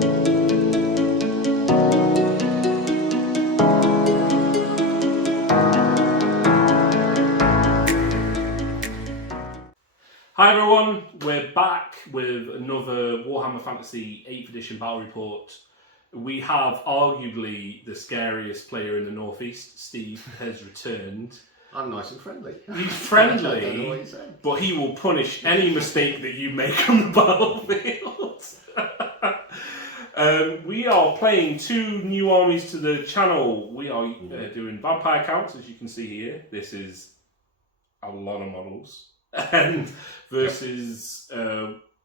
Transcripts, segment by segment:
Hi everyone, we're back with another Warhammer Fantasy 8th edition battle report. We have arguably the scariest player in the Northeast. Steve has returned. I'm nice and friendly. He's friendly, but he will punish any mistake that you make on the battlefield. We are playing 2 new armies to the channel. We are doing vampire counts, as you can see here. This is a lot of models. And versus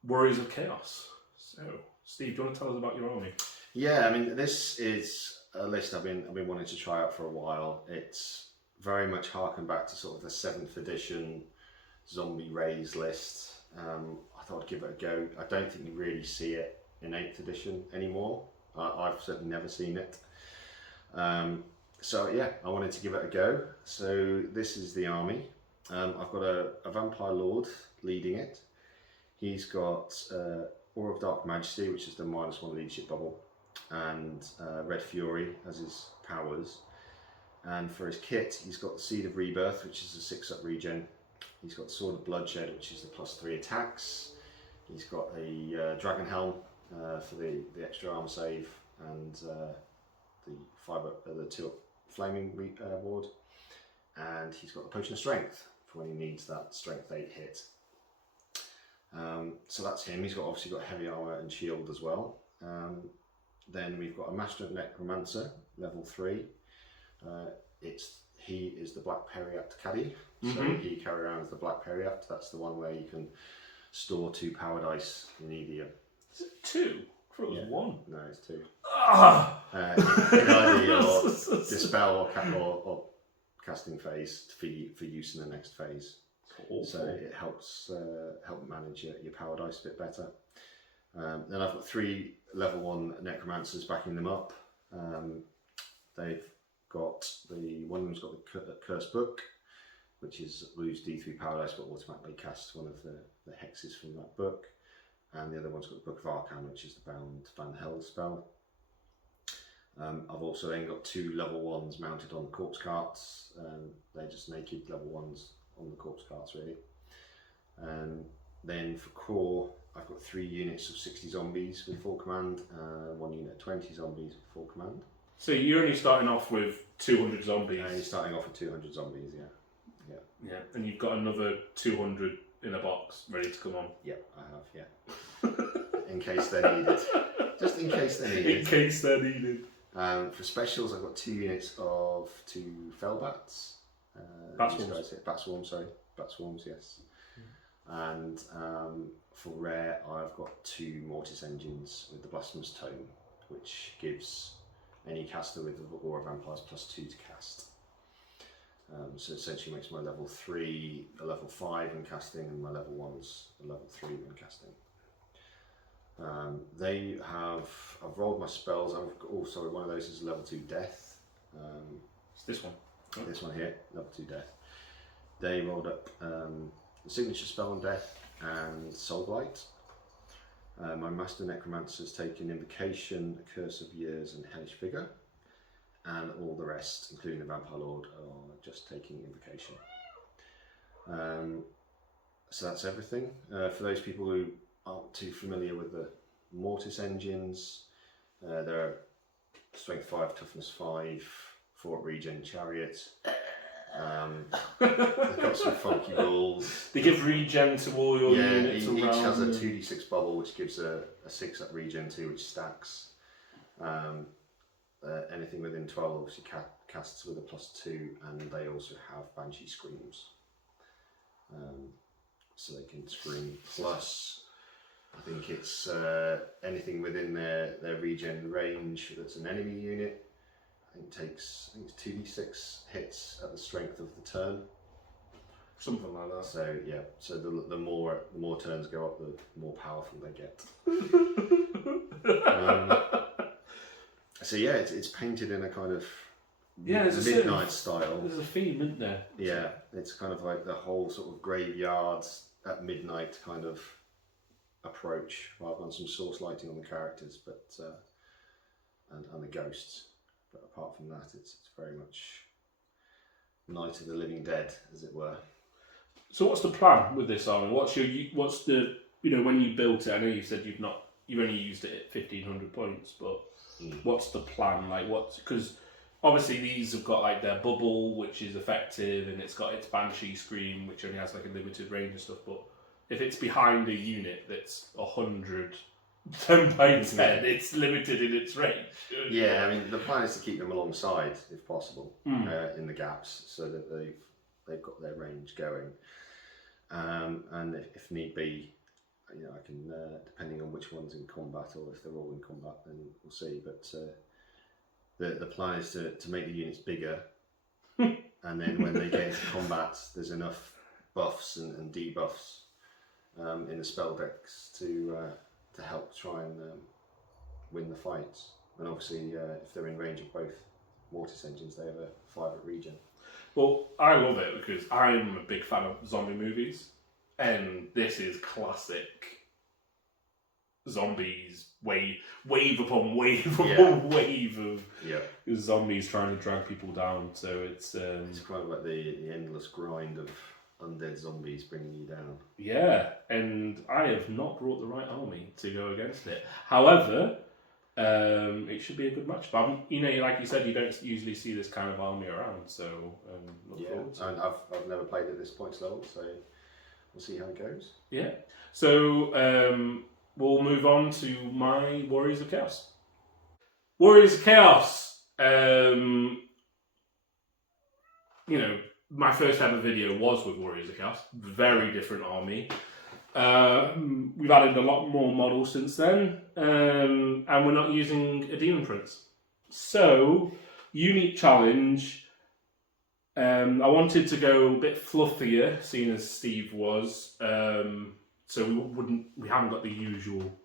Warriors of Chaos. So, Steve, do you want to tell us about your army? Yeah, I mean, this is a list I've been wanting to try out for a while. It's very much harkened back to sort of the 7th edition zombie raise list. I thought I'd give it a go. I don't think you really see it in 8th edition anymore. I've certainly never seen it. So yeah, I wanted to give it a go. So this is the army. I've got a Vampire Lord leading it. He's got Aura of Dark Majesty, which is the -1 leadership bubble, and Red Fury as his powers. And for his kit, he's got the Seed of Rebirth, which is a 6-up regen. He's got Sword of Bloodshed, which is the +3 attacks. He's got a Dragon Helm for the extra armor save, and the 2-up Flaming Ward. And he's got the Potion of Strength for when he needs that Strength 8 hit. So that's him. He's obviously got heavy armor and shield as well. Then we've got a Master of Necromancer, level 3. He is the Black Periapt Caddy. So he carries around the Black Periapt. That's the one where you can store 2 power dice in either. Is it 2? I thought it was 1. No, it's 2. In either your Dispel or casting phase for use in the next phase. So it helps help manage your power dice a bit better. Then I've got 3 level 1 Necromancers backing them up. They've got one of them's got the Curse Book, which is lose D3 power dice but automatically cast one of the hexes from that book. And the other one's got the Book of Arcane, which is the Bound Van Hell spell. I've also then got 2 level 1s mounted on corpse carts. They're just naked level 1s on the corpse carts really. Then for core, I've got 3 units of 60 zombies with full command, 1 unit of 20 zombies with full command. So you're only starting off with 200 zombies? You're starting off with 200 zombies, yeah. Yeah, and you've got another 200 in a box ready to come on? Yeah, I have, yeah. In case they're needed. Just in case they're needed. In case they're needed. For specials, I've got 2 units of 2 Fellbats. Bat swarms, yes. And for rare, I've got 2 Mortis engines with the Blasphemous Tome, which gives any caster with Aura Vampires +2 to cast. So essentially makes my level 3 a level 5 when casting, and my level 1's a level 3 when casting. I've rolled my spells. I've got also one of those is level 2 death. It's this one. Oh. This one here, level 2 death. They rolled up the signature spell on death and Soul Blight. My Master Necromancer's taken Invocation, Curse of Years, and Hellish Figure, and all the rest, including the Vampire Lord, are just taking Invocation. So that's everything. For those people who aren't too familiar with the Mortis engines, they're Strength 5, Toughness 5, 4 regen Chariot. They've got some funky rules. They give regen to all your units around. Each has a 2d6 bubble, which gives a 6-up regen too, which stacks. Anything within 12 obviously casts with a +2, and they also have Banshee Screams. So they can scream. Plus, I think it's anything within their regen range that's an enemy unit. I think it's 2d6 hits at the strength of the turn. Something like that. So yeah, so the more turns go up, the more powerful they get. So yeah, it's painted in a kind of midnight style. There's a theme, isn't there? Yeah, it's kind of like the whole sort of graveyards at midnight kind of approach rather than some source lighting on the characters, but and the ghosts. But apart from that, it's very much Night of the Living Dead, as it were. So what's the plan with this army? What's the when you built it? I know you said you've only used it at 1,500 points, but what's the plan? Like because obviously these have got like their bubble, which is effective, and it's got its Banshee Scream, which only has like a limited range and stuff. But if it's behind a unit that's 100 10 by 10, it's limited in its range. Yeah, I mean the plan is to keep them alongside if possible in the gaps, so that they've got their range going. And if need be, I can depending on which one's in combat or if they're all in combat, then we'll see. But the plan is to make the units bigger, and then when they get into combat, there's enough buffs and debuffs in the spell decks to help try and win the fights. And obviously, if they're in range of both Mortis engines, they have a 5 at regen. Well, I love it because I'm a big fan of zombie movies, and this is classic zombies, wave upon wave upon wave of zombies trying to drag people down. So it's kind of like the endless grind of undead zombies bringing you down. Yeah, and I have not brought the right army to go against it. However, it should be a good match. But like you said, you don't usually see this kind of army around, so look forward to it. And I've never played at this points level, so we'll see how it goes. Yeah. So we'll move on to my Warriors of Chaos. Warriors of Chaos. My first ever video was with Warriors of Chaos. Very different army. We've added a lot more models since then, and we're not using a Demon Prince. So, unique challenge. I wanted to go a bit fluffier, seeing as Steve was. So we haven't got the usual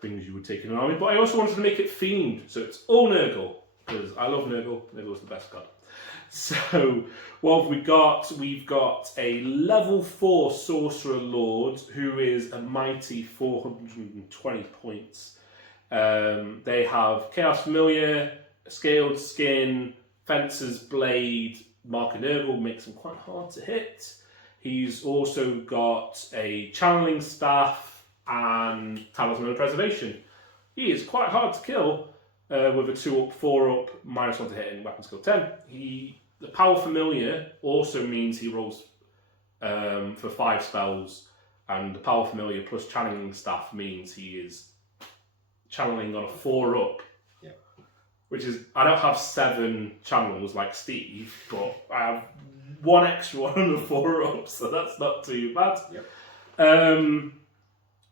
things you would take in an army. But I also wanted to make it themed, so it's all Nurgle, because I love Nurgle. Nurgle's the best god. So, what have we got? We've got a level 4 Sorcerer Lord who is a mighty 420 points. They have Chaos Familiar, Scaled Skin, Fencer's Blade, Mark of Nurgle, makes him quite hard to hit. He's also got a Channeling Staff and Talisman of Preservation. He is quite hard to kill. With a 2-up, 4-up, -1 to hit and weapon skill 10. The Power Familiar also means he rolls for 5 spells, and the Power Familiar plus Channeling Staff means he is channeling on a 4-up. Yeah. Which is, I don't have 7 channels like Steve, but I have 1 extra one on the 4-up, so that's not too bad. Yep.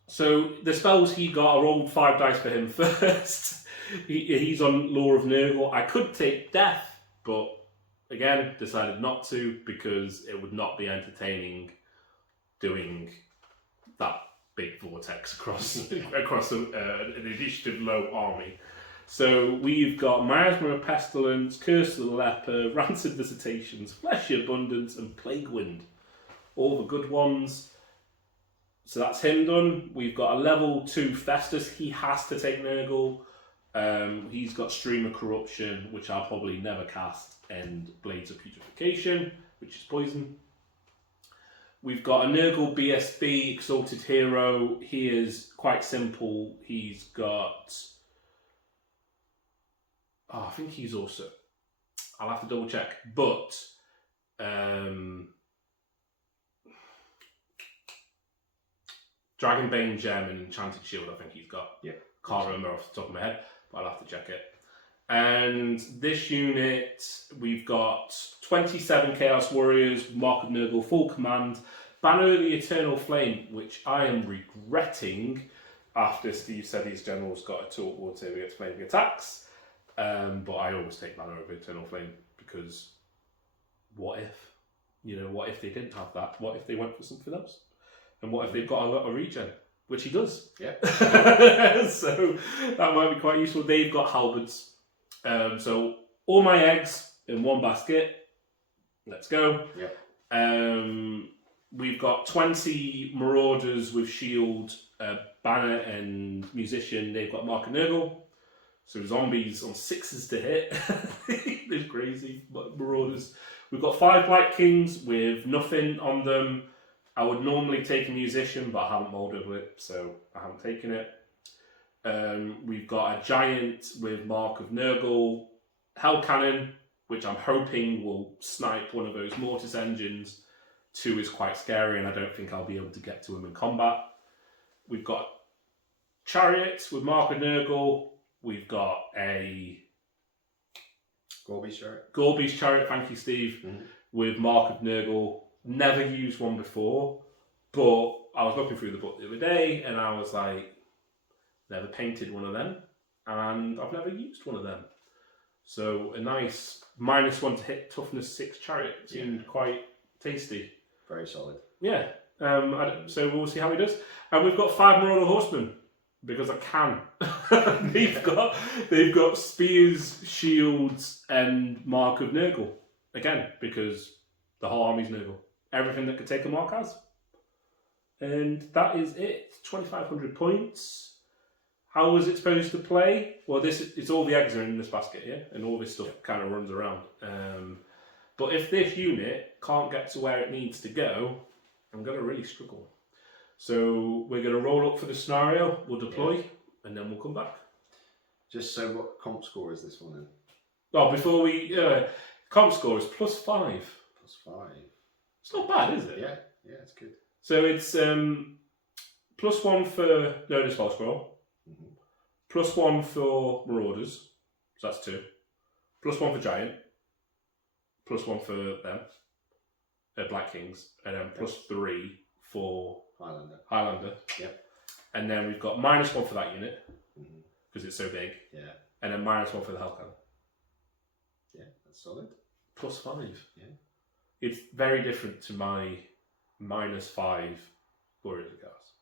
So the spells he got, I rolled 5 dice for him first. He's on Law of Nurgle. I could take Death, but again, decided not to because it would not be entertaining doing that big vortex across an initiative low army. So we've got Miasma of Pestilence, Curse of the Leper, Rancid Visitations, Fleshy Abundance, and Plague Wind. All the good ones. So that's him done. We've got a level 2 Festus. He has to take Nurgle. He's got Stream of Corruption, which I'll probably never cast, and Blades of Putrefaction, which is poison. We've got a Nurgle BSB, Exalted Hero. He is quite simple. He's got... I think he's also... I'll have to double check. But... Dragonbane Gem and Enchanted Shield, I think he's got. Yeah. Can't remember off the top of my head, but I'll have to check it. And this unit, we've got 27 Chaos Warriors, Mark of Nurgle, full command, Banner of the Eternal Flame, which I am regretting after Steve said his general's got a 2-up ward save against flaming attacks. But I always take Banner of Eternal Flame because what if? What if they didn't have that? What if they went for something else? And what if they've got a lot of regen? Which he does. Yeah. So that might be quite useful. They've got halberds. So all my eggs in one basket. Let's go. Yeah. We've got 20 Marauders with shield Banner and Musician, they've got Mark and Nurgle. So zombies on 6s to hit. They're crazy. Marauders. We've got 5 Black Kings with nothing on them. I would normally take a Musician, but I haven't molded with it, so I haven't taken it. We've got a Giant with Mark of Nurgle. Hell Cannon, which I'm hoping will snipe one of those Mortis engines. 2 is quite scary, and I don't think I'll be able to get to him in combat. We've got Chariots with Mark of Nurgle. We've got a Gorby's Chariot, thank you, Steve, with Mark of Nurgle. Never used one before, but I was looking through the book the other day, and I was like, never painted one of them, and I've never used one of them. So a nice -1 to hit, toughness 6 Chariot seemed quite tasty. Very solid. Yeah. So we'll see how he does. And we've got 5 Marauder Horsemen because I can. they've got spears, shields, and Mark of Nurgle again because the whole army's Nurgle. Everything that could take a mark has. And that is it. 2,500 points. How was it supposed to play? Well, it's all the eggs are in this basket, yeah, and all this stuff kind of runs around. But if this unit can't get to where it needs to go, I'm going to really struggle. So we're going to roll up for the scenario, we'll deploy, and then we'll come back. Just so what comp score is this one then? Oh, before we... comp score is +5. +5. It's not bad, is it? Yeah, it's good. So it's +1 for Lotus Spell Scroll, +1 for Marauders, so that's 2, +1 for Giant, +1 for them, Black Kings, and then +3 for Highlander. Yep. And then we've got -1 for that unit because it's so big. Yeah. And then -1 for the Hellcan. Yeah, that's solid. +5. Yeah. It's very different to my -5 Warriors of Chaos.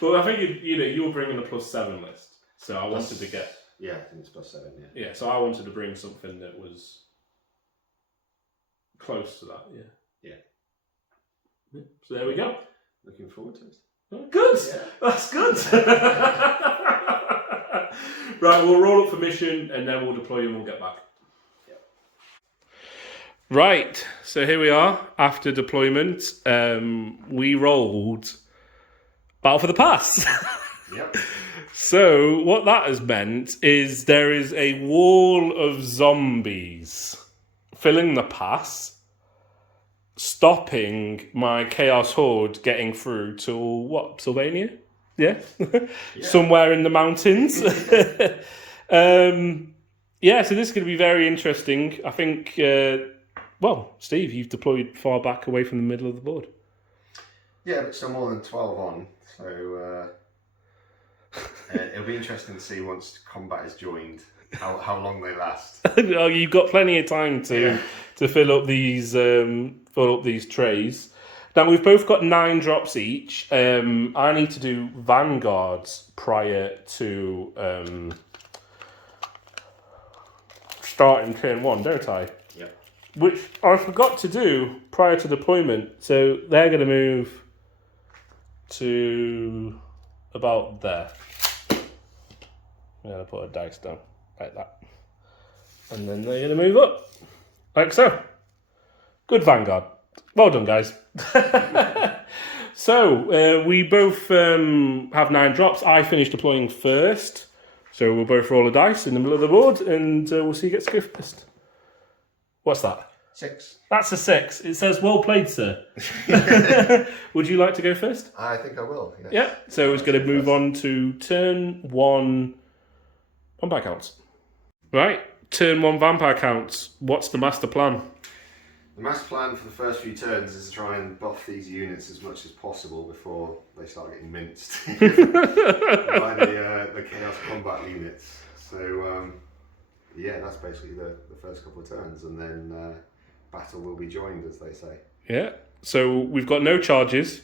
Well, I think you were bringing a +7 list, so I wanted to get. Yeah, I think it's +7. Yeah. Yeah, so I wanted to bring something that was close to that. Yeah. So there we go. Looking forward to it. Oh, good. Yeah. That's good. Right, we'll roll up for mission and then we'll deploy and we'll get back. Yep. Right, so here we are after deployment. We rolled Battle for the Pass. Yep. So what that has meant is there is a wall of zombies filling the pass, stopping my Chaos Horde getting through to, what, Sylvania? Yeah? Somewhere in the mountains. So this is going to be very interesting. I think, Steve, you've deployed far back away from the middle of the board. Yeah, but still more than 12 on, so it'll be interesting to see once combat is joined how long they last. Oh, you've got plenty of time to fill up these trays. Now we've both got 9 drops each. I need to do vanguards prior to starting turn 1, don't I? Yeah. Which I forgot to do prior to deployment. So they're going to move to about there. I'm going to put a dice down like that. And then they're going to move up like so. Good vanguard. Well done, guys. So we both have 9 drops. I finished deploying first. So we'll both roll a dice in the middle of the board and we'll see who gets go first. What's that? 6. That's a 6. It says, well played, sir. Would you like to go first? I think I will. Yes. Yeah. So it's going to move on to turn 1 vampire counts. Right. Turn 1 vampire counts. What's the master plan? The master plan for the first few turns is to try and buff these units as much as possible before they start getting minced by the Chaos Combat units. So, that's basically the first couple of turns, and then battle will be joined, as they say. Yeah. So we've got no charges.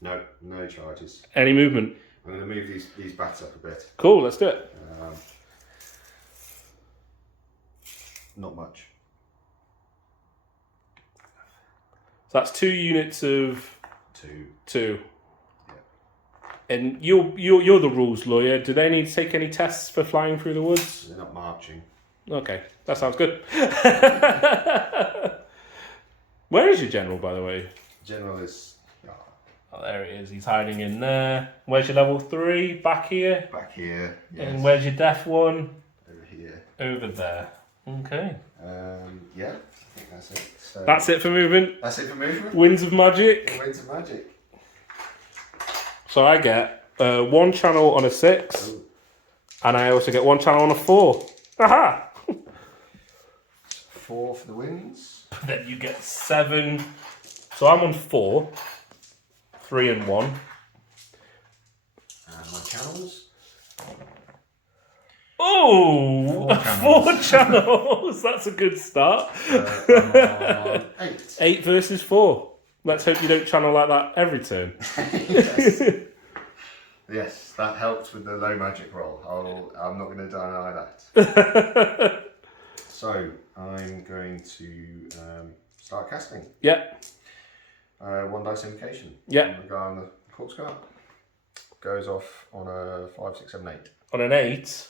No charges. Any movement? I'm going to move these bats up a bit. Cool, let's do it. Not much. So that's 2 units of 2. 2. Yeah. And you're the rules lawyer. Do they need to take any tests for flying through the woods? They're not marching. Okay, that sounds good. Where is your general, by the way? General is... Oh, there it is. He's hiding in there. Where's your level 3? Back here? Back here. Yes. And where's your death 1? Over here. Over there. Okay. Yeah, I think that's it. So That's it for movement. That's it for movement. Winds of Magic. Winds of Magic. So I get 1 channel on a 6. Ooh. And I also get 1 channel on a 4. Aha! 4 for the winds. Then you get 7. So I'm on 4. 3 and 1. And my channels. Oh! 4 channels! That's a good start. 8. 8 versus 4. Let's hope you don't channel like that every turn. Yes. Yes, that helped with the low magic roll. I'm not going to deny that. So, I'm going to start casting. Yep. 1 dice invocation. Yep. The guy on the corpse card goes off on a 5, 6, 7, 8. On an 8.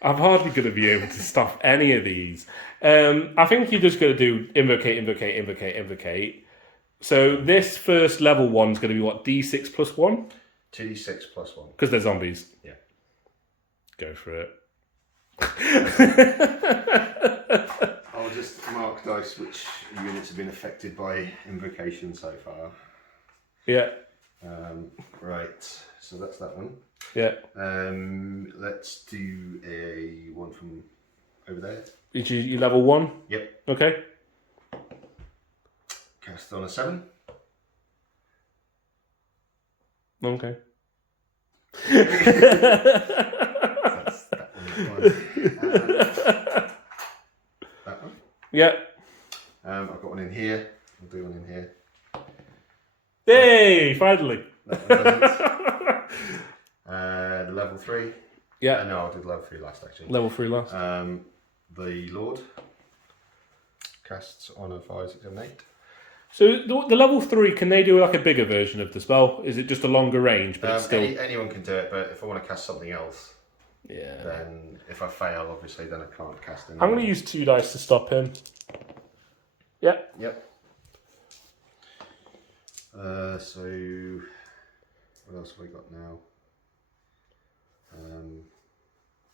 I'm hardly going to be able to stop any of these. I think you're just going to do invocate. So this first level one's going to be what, D6 plus 1? 2d6 plus 1. Because they're zombies. Yeah. Go for it. I'll just mark dice which units have been affected by invocation so far. Yeah. Right, so that's that one. Yeah. Let's do a one from over there. You level 1? Yep. Okay. Cast on a 7. Okay. That's that one. That one. Yeah. I've got one in here. I'll do one in here. Hey, finally. Level 3. Yeah. No, I did level 3 last actually. Level 3 last. The Lord casts on a 5, 6, 7, 8. So the level 3, can they do like a bigger version of the spell? Is it just a longer range, but it's still... Anyone can do it, but if I want to cast something else, yeah. then if I fail, obviously, then I can't cast anything. I'm going to use 2 dice to stop him. Yep. Yep. So what else have we got now?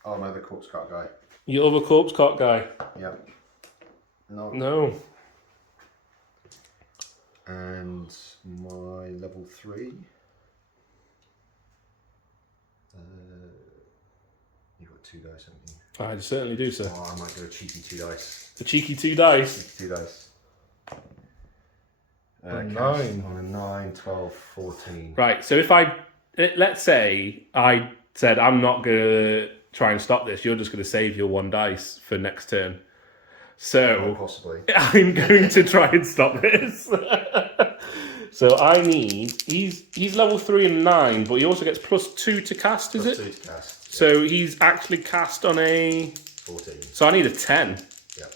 Oh no, the corpse cart guy. Your other corpse cart guy. Yep. No. And my level 3. You've got 2 dice, haven't you? I certainly do, sir. Oh, I might do a cheeky 2 dice. The cheeky 2 dice. Cheeky 2 dice. A 9. On a 9, 12, 14. Right, so if let's say I said I'm not going to try and stop this, you're just going to save your 1 dice for next turn. So Possibly. I'm going to try and stop this. So I need, he's level 3 and 9, but he also gets plus 2 to cast, is it? Plus 2 to cast. Yeah. So he's actually cast on a 14. So I need a 10. Yeah.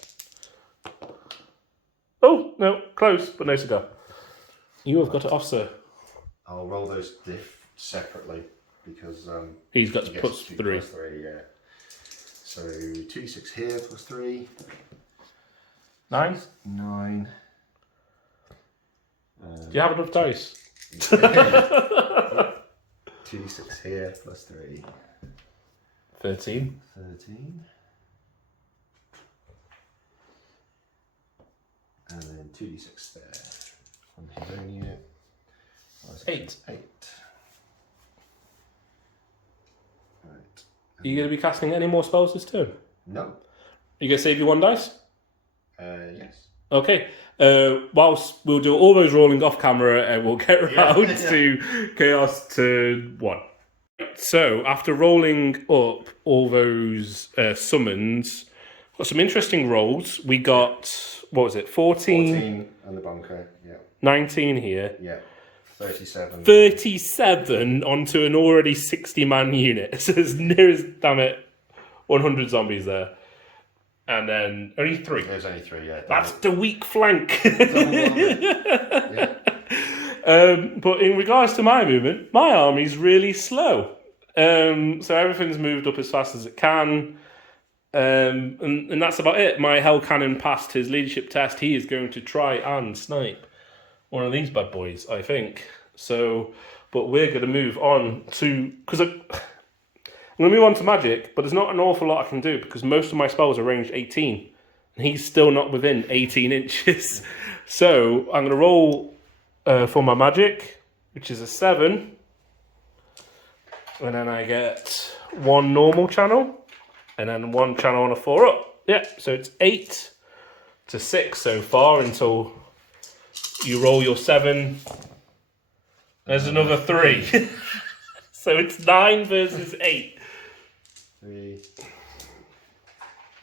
Oh, no, close, but no cigar. You have got it off, sir. I'll roll those diff separately because He's got he to gets plus 2 3. plus 3, yeah. So 2d6 here plus 3. 9? 9. Do you have enough dice? 2d6 here plus 3. 13. 13. And then 2d6 there. On his own unit. 8. 8. Right. Are you going to be casting any more spells this turn? No. Are you going to save your 1 dice? Yes. Okay. Whilst we'll do all those rolling off camera and we'll get around to Chaos turn 1. So, after rolling up all those summons, got some interesting rolls. We got, what was it, 14 and the bunker, yeah. 19 here. Yeah. 37. 37 onto an already 60-man unit. So as near as, damn it, 100 zombies there. And then only 3. There's only 3, yeah. That's the weak flank. Yeah. But in regards to my movement, my army's really slow. So everything's moved up as fast as it can. And that's about it. My Hell Cannon passed his leadership test. He is going to try and snipe one of these bad boys, I think. So, but we're going to move on to... Because I'm going to move on to magic, but there's not an awful lot I can do because most of my spells are ranged 18. And he's still not within 18 inches. So I'm going to roll for my magic, which is a 7. And then I get 1 normal channel. And then 1 channel on a 4-up. Yeah, so it's 8 to 6 so far until you roll your 7. There's another 3. So it's 9 versus 8. 3,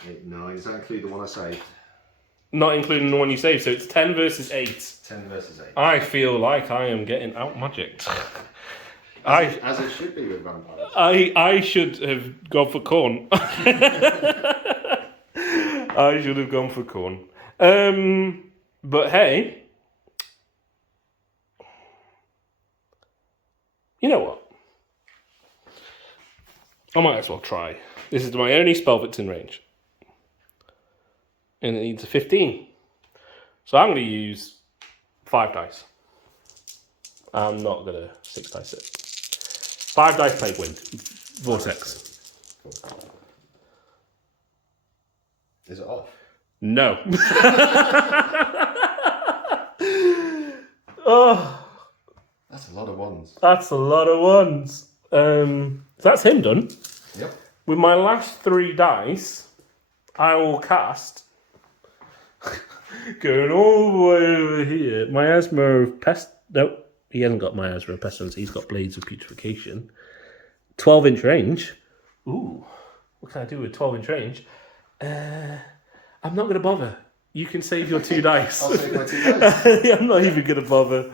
8, 9. Does that include the one I saved? Not including the one you saved, so it's 10 versus 8. 10 versus 8. I feel like I am getting out magicked. As it should be with vampires. I should have gone for corn. I should have gone for corn. But hey, you know what? I might as well try. This is my only spell that's in range. And it needs a 15. So I'm going to use 5 dice. I'm not going to 6 dice it. 5 dice plague wind. Vortex. Is it off? No. Oh, that's a lot of ones. That's a lot of ones. So that's him done. Yep. With my last 3 dice, I will cast... going all the way over here. Miasma of Pest... Nope. He hasn't got Miasma of Pestilence. He's got Blades of Putrefaction. 12-inch range. Ooh. What can I do with 12-inch range? I'm not going to bother. You can save your 2 dice. I'll save my 2 dice. I'm not even going to bother.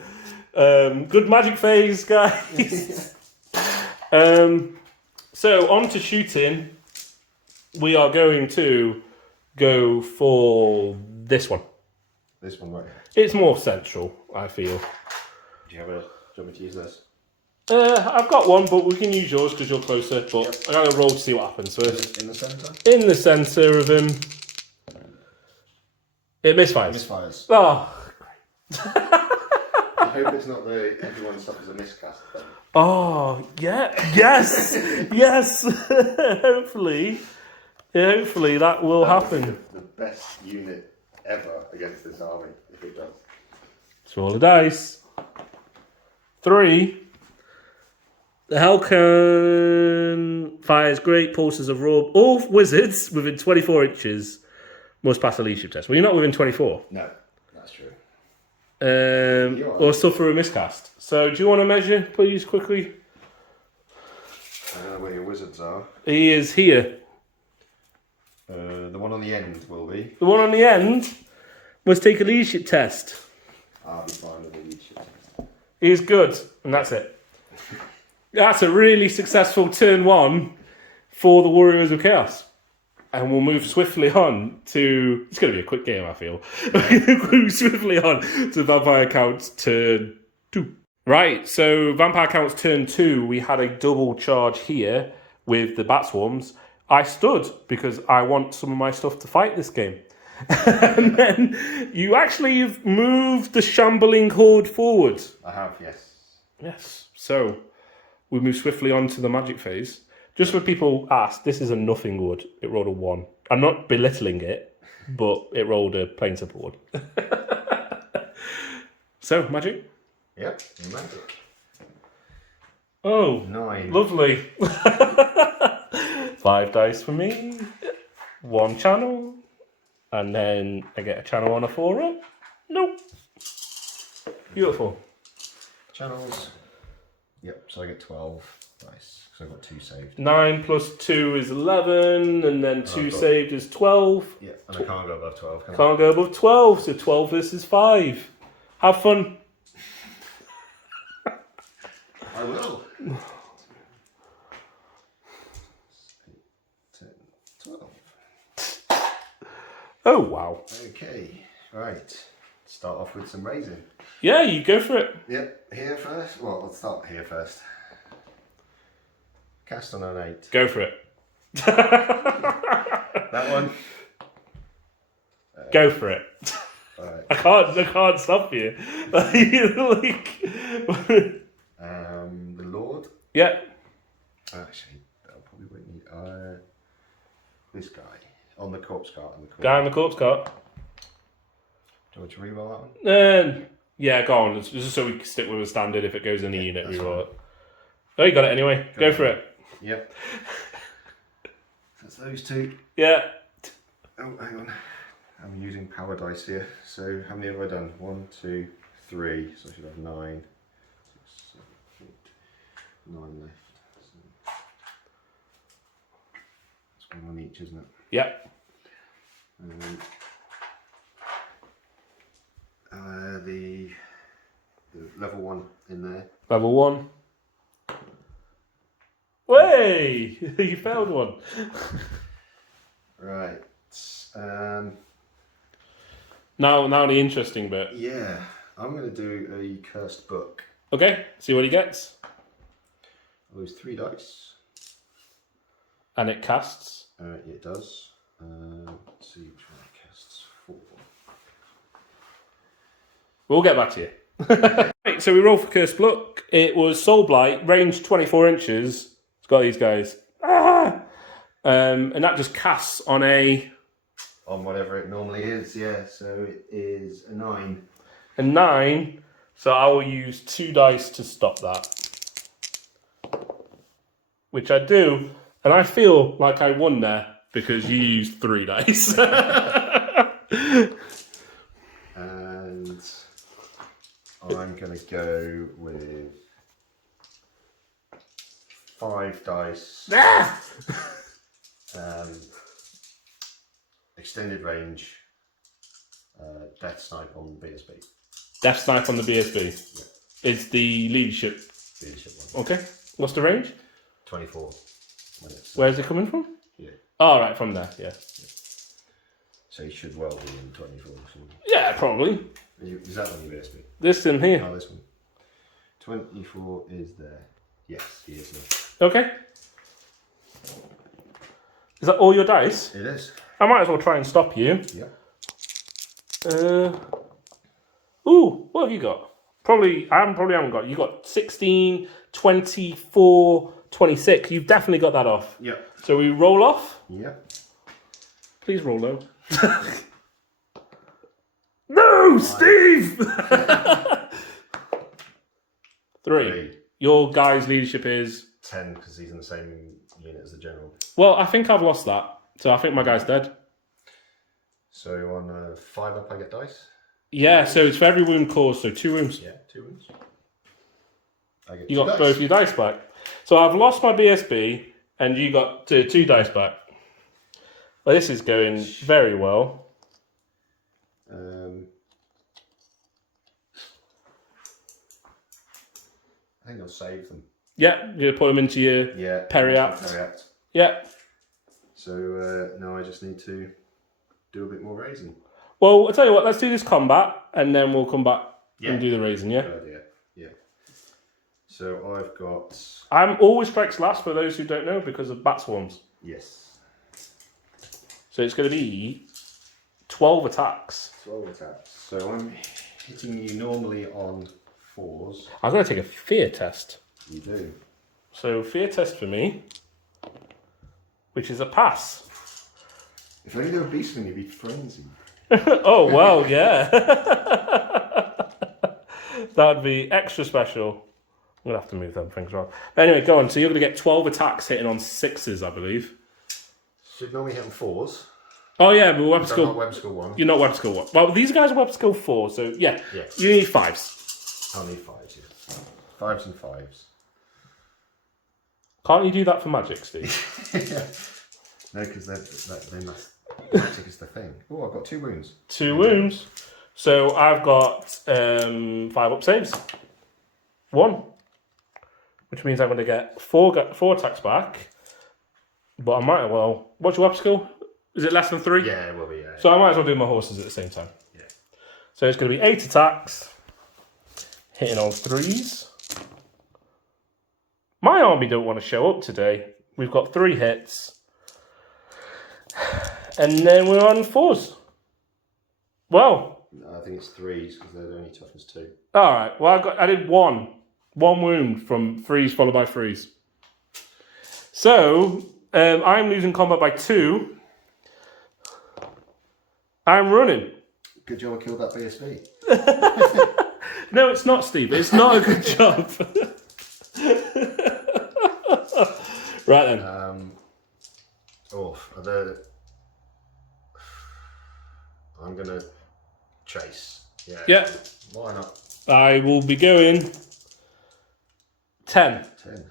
Good magic phase, guys. So, on to shooting. We are going to go for this one. This one, right? It's more central, I feel. Do you want me to use this? I've got one, but we can use yours because you're closer. But yep. I'm going to roll to see what happens. So in the centre? In the centre of him. It misfires. Misfires. Oh, great. I hope it's not the everyone suffers a miscast thing. Oh, yeah. Yes. Yes. Hopefully that will happen. The best unit ever against this army, if it does. Let's roll the dice. 3. The Hellcan fires great pulses of raw. All wizards within 24 inches must pass a leadership test. Well, you're not within 24. No, that's true. Or suffer a miscast. So, do you want to measure, please, quickly? I don't know where your wizards are. He is here. The one on the end will be. The one on the end must take a leadership test. I'll be fine with the leadership test. He's good, and that's it. That's a really successful turn 1 for the Warriors of Chaos. And we'll move swiftly on to... It's going to be a quick game, I feel. We'll move swiftly on to Vampire Counts turn 2. Right, so Vampire Counts turn 2, we had a double charge here with the Bat Swarms. I stood because I want some of my stuff to fight this game. And then you actually have moved the shambling horde forward. I have, yes. Yes, so we move swiftly on to the magic phase. Just when people ask, this is a nothing wood. It rolled a 1. I'm not belittling it, but it rolled a plain simple wood. So, magic? Yep, magic. Oh, 9. Lovely. 5 dice for me. 1 channel. And then I get a channel on a 4-up. Nope. Beautiful. Channels. Yep, so I get 12 dice. So I've got 2 saved. 9 plus 2 is 11, and then 2 saved is 12. Yeah, and I can't go above 12, can I? Can't go above 12, so 12 versus 5. Have fun. I will. 8, 10, 12. Oh, wow. Okay, right. Start off with some raising. Yeah, you go for it. Yep, here first. Well, let's start here first. Cast on an 8. Go for it. That one. Go for it. Right. I can't stop you. The Lord. Yeah. Actually, I probably won't need. This guy on the corpse cart. Guy on the corpse cart. Do you want to reroll that one? Yeah, go on. Just so we can stick with a standard. If it goes in the unit, reroll it. Oh, you got it anyway. Go for it. Yep. That's those two. Yeah. Oh, hang on. I'm using power dice here. So how many have I done? 1, 2, 3. So I should have 9. 6, 7, 8, 9 left. So that's one on each, isn't it? Yep. The level 1 in there. Level 1. Way! You failed one. Right. Now the interesting bit. Yeah, I'm going to do a cursed book. Okay, see what he gets. I'll use 3 dice. And it casts. It does. Let's see which one it casts. 4. We'll get back to you. Right, so we roll for Cursed Book. It was Soul Blight, range 24 inches. It's got these guys. And that just casts on a... On whatever it normally is, yeah. So it is a 9. A 9. So I will use 2 dice to stop that. Which I do. And I feel like I won there because you used 3 dice. And I'm going to go with 5 dice. Extended range. Death Snipe on BSB. Death Snipe on the BSB. Yeah. It's the leadership. Leadership one. Okay. What's the range? 24. Where's it coming from? Yeah. Oh, right, from there, yeah. So you should well be in 24. Yeah, probably. Is that on your BSB? This in here. Oh, this one. 24 is there. Yes, he is there. Okay. Is that all your dice? It is. I might as well try and stop you. Yeah. Ooh, what have you got? Probably haven't got. You got 16, 24, 26. You've definitely got that off. Yeah. So we roll off. Yeah. Please roll low. No, Steve! 3. Your guy's leadership is 10 because he's in the same unit as the general. Well, I think I've lost that. So I think my guy's dead. So on 5 up I get dice? Yeah, so it's for every wound caused, so 2 wounds. Yeah, 2 wounds. I get You 2 got dice. both your dice back. So I've lost my BSB, and you got 2 dice back. Well, this is going very well. I think I'll save them. Yeah, you put them into your Periapt. Periapt. Yeah. So now I just need to do a bit more raising. Well, I'll tell you what, let's do this combat, and then we'll come back and do the raising, yeah? Good idea. Yeah. So I've got... I'm always strikes last for those who don't know because of bat swarms. Yes. So it's going to be 12 attacks. 12 attacks. So I'm hitting you normally on 4s. I'm going to take a fear test. You do. So fear test for me, which is a pass. If only they were beastmen, you'd be frenzied. Oh, well, yeah. That'd be extra special. I'm going to have to move them things around. Anyway, go on. So you're going to get 12 attacks hitting on 6s, I believe. Should normally hit on 4s. Oh, yeah, but web skill... Not web skill 1. You're not web skill 1. Well, these guys are web skill 4, so yeah. Yes. You need 5s. I'll need 5s, yeah. 5s and 5s. Can't you do that for magic, Steve? No, because they must... Magic is the thing. Oh, I've got 2 wounds. 2 wounds. So I've got 5 up saves. 1. Which means I'm going to get 4 attacks back. But I might well... What's your web skill? Is it less than 3? Yeah, it will be, yeah. So I might as well do my horses at the same time. Yeah. So it's going to be 8 attacks. Hitting on 3s. My army don't want to show up today. We've got 3 hits. And then we're on 4s. Well. No, I think it's 3s because they're only toughness 2. Alright, well I did 1. 1 wound from 3s followed by 3s. So, I'm losing combat by 2. I'm running. Good job I killed that BSB. No, it's not, Steve. It's not a good job. Right then. I'm going to chase. Yeah. Why not? I will be going 10. 10.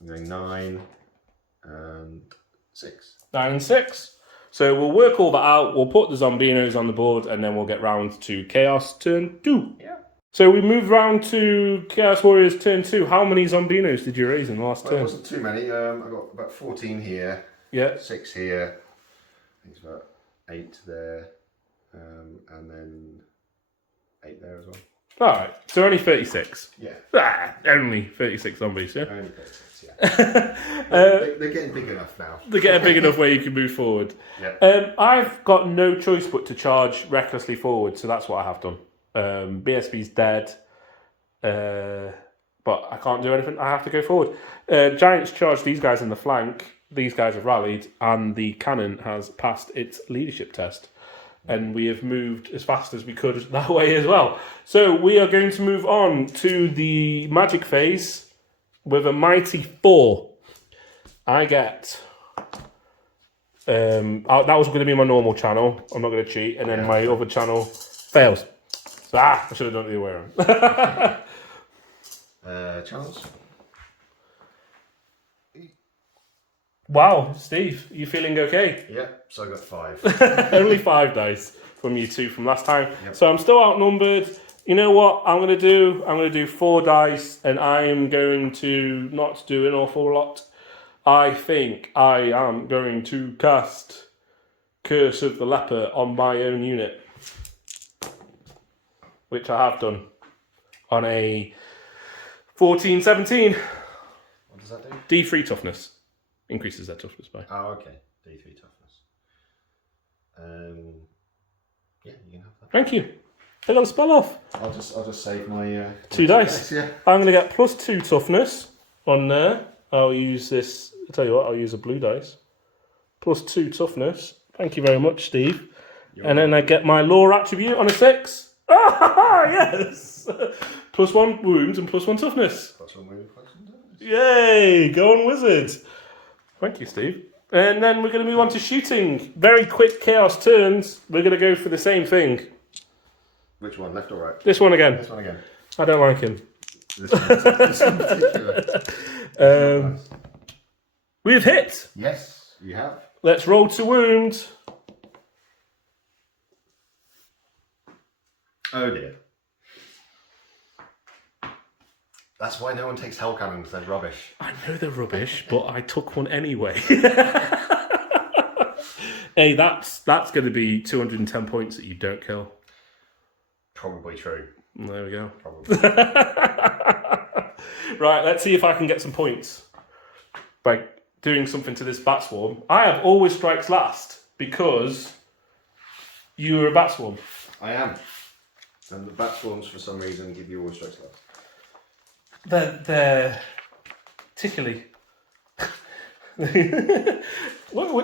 I'm going 9 and 6. 9 and 6. So we'll work all that out. We'll put the Zombinos on the board, and then we'll get round to Chaos turn 2. Yeah. So we moved round to Chaos Warriors turn 2. How many Zombinos did you raise in the last turn? It wasn't too many. I got about 14 here. Yeah. 6 here. I think it's about 8 there. And then 8 there as well. Alright, so only 36. Yeah. Only 36 zombies, yeah? Only 36, yeah. They're getting big enough now. They're getting big enough where you can move forward. Yeah. I've got no choice but to charge recklessly forward, so that's what I have done. BSB's dead, but I can't do anything. I have to go forward. Giants charge these guys in the flank. These guys have rallied, and the cannon has passed its leadership test. And we have moved as fast as we could that way as well. So we are going to move on to the magic phase with a mighty 4. I get... that was going to be my normal channel. I'm not going to cheat. And then my other channel fails. So, I should have done it the other way around. Channels? Wow, Steve, you feeling okay? Yeah, so I got 5. Only 5 dice from you 2 from last time. Yep. So I'm still outnumbered. You know what I'm going to do? I'm going to do 4 dice, and I am going to not do an awful lot. I think I am going to cast Curse of the Leper on my own unit, which I have done on a 14-17. What does that do? D3 toughness. Increases their toughness by. Oh, okay. D3 toughness. Yeah, you can have that. Thank you. I got a spell off. I'll just save my 2 dice. Yeah. I'm going to get +2 toughness on there. I'll use this. I'll tell you what. I'll use a blue dice. +2 toughness. Thank you very much, Steve. And then I get my law attribute on a 6. Ah, yes. +1 wounds and +1 toughness. +1 wound, +1 toughness. Yay! Go on, wizard. Thank you, Steve. And then we're going to move on to shooting. Very quick chaos turns. We're going to go for the same thing. Which one, left or right? This one again. This one again. I don't like him. This one in particular. We've hit. Yes, you have. Let's roll to wound. Oh dear. That's why no one takes hell cannons, they're rubbish. I know they're rubbish, but I took one anyway. Hey, that's going to be 210 points that you don't kill. Probably true. There we go. Probably. Right, let's see if I can get some points by doing something to this bat swarm. I have always strikes last because you were a bat swarm. I am. And the bat swarms, for some reason, give you all strikes left. They're tickly.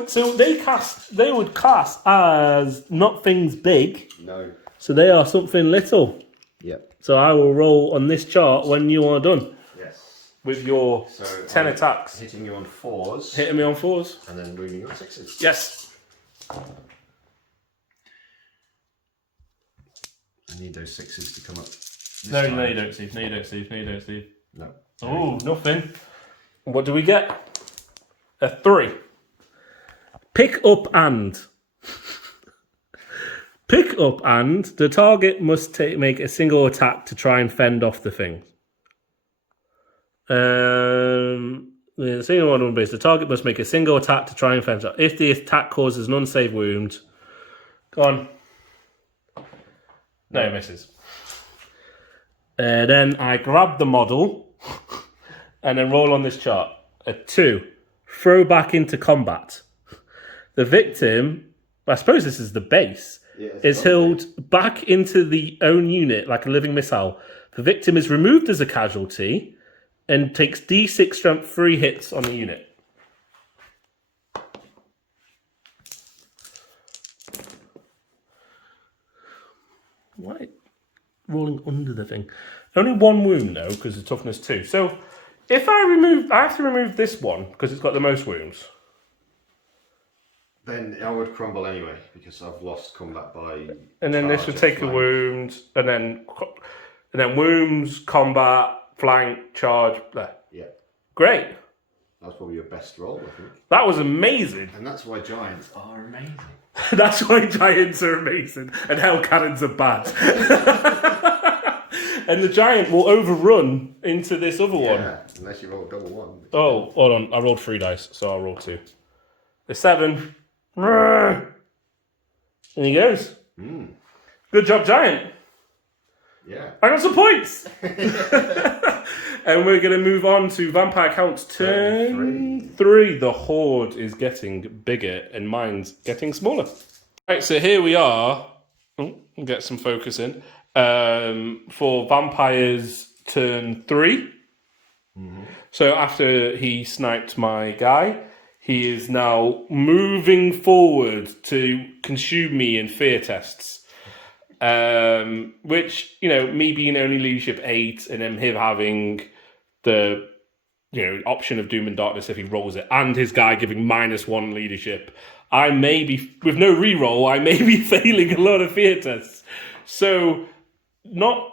So they would class as not things big. No. So they are something little. Yep. So I will roll on this chart when you are done. Yes. With your 10 attacks. Hitting you on 4s. Hitting me on 4s. And then wounding you on 6s. Yes. I need those 6s to come up. No, you don't, Steve. No, you don't, Steve. No. Oh, nothing. What do we get? A 3. Pick up and. Pick up and the target must make a single attack to try and fend off the thing. The single one base. The target must make a single attack to try and fend off. If the attack causes an unsafe wound, go on. No, it misses. Then I grab the model and then roll on this chart. A 2. Throw back into combat. The victim, I suppose this is the base, is hurled back into the own unit like a living missile. The victim is removed as a casualty and takes D6 strength 3 hits on the unit. Why? Rolling under the thing. Only 1 wound though, because of toughness 2. So if I have to remove this one because it's got the most wounds. Then I would crumble anyway because I've lost combat by. And then this would take a wound, and then wounds, combat, flank, charge. There. Yeah. Great. That was probably your best roll, I think. That was amazing. And that's why giants are amazing. That's why giants are amazing, and hell cannons are bad. And the giant will overrun into this other one. Yeah, unless you roll a double 1. Oh, hold on. I rolled 3 dice, so I'll roll 2. The 7. And he goes. Good job, giant. Yeah. I got some points. And we're going to move on to Vampire Count's turn 3. The horde is getting bigger and mine's getting smaller. Right, so here we are. Get some focus in. For Vampire's turn 3. So after he sniped my guy, he is now moving forward to consume me in fear tests. Which, me being only leadership 8 and then him having the, option of Doom and Darkness if he rolls it, and his guy giving -1 leadership, I may be, with no reroll, I may be failing a lot of fear tests. So, not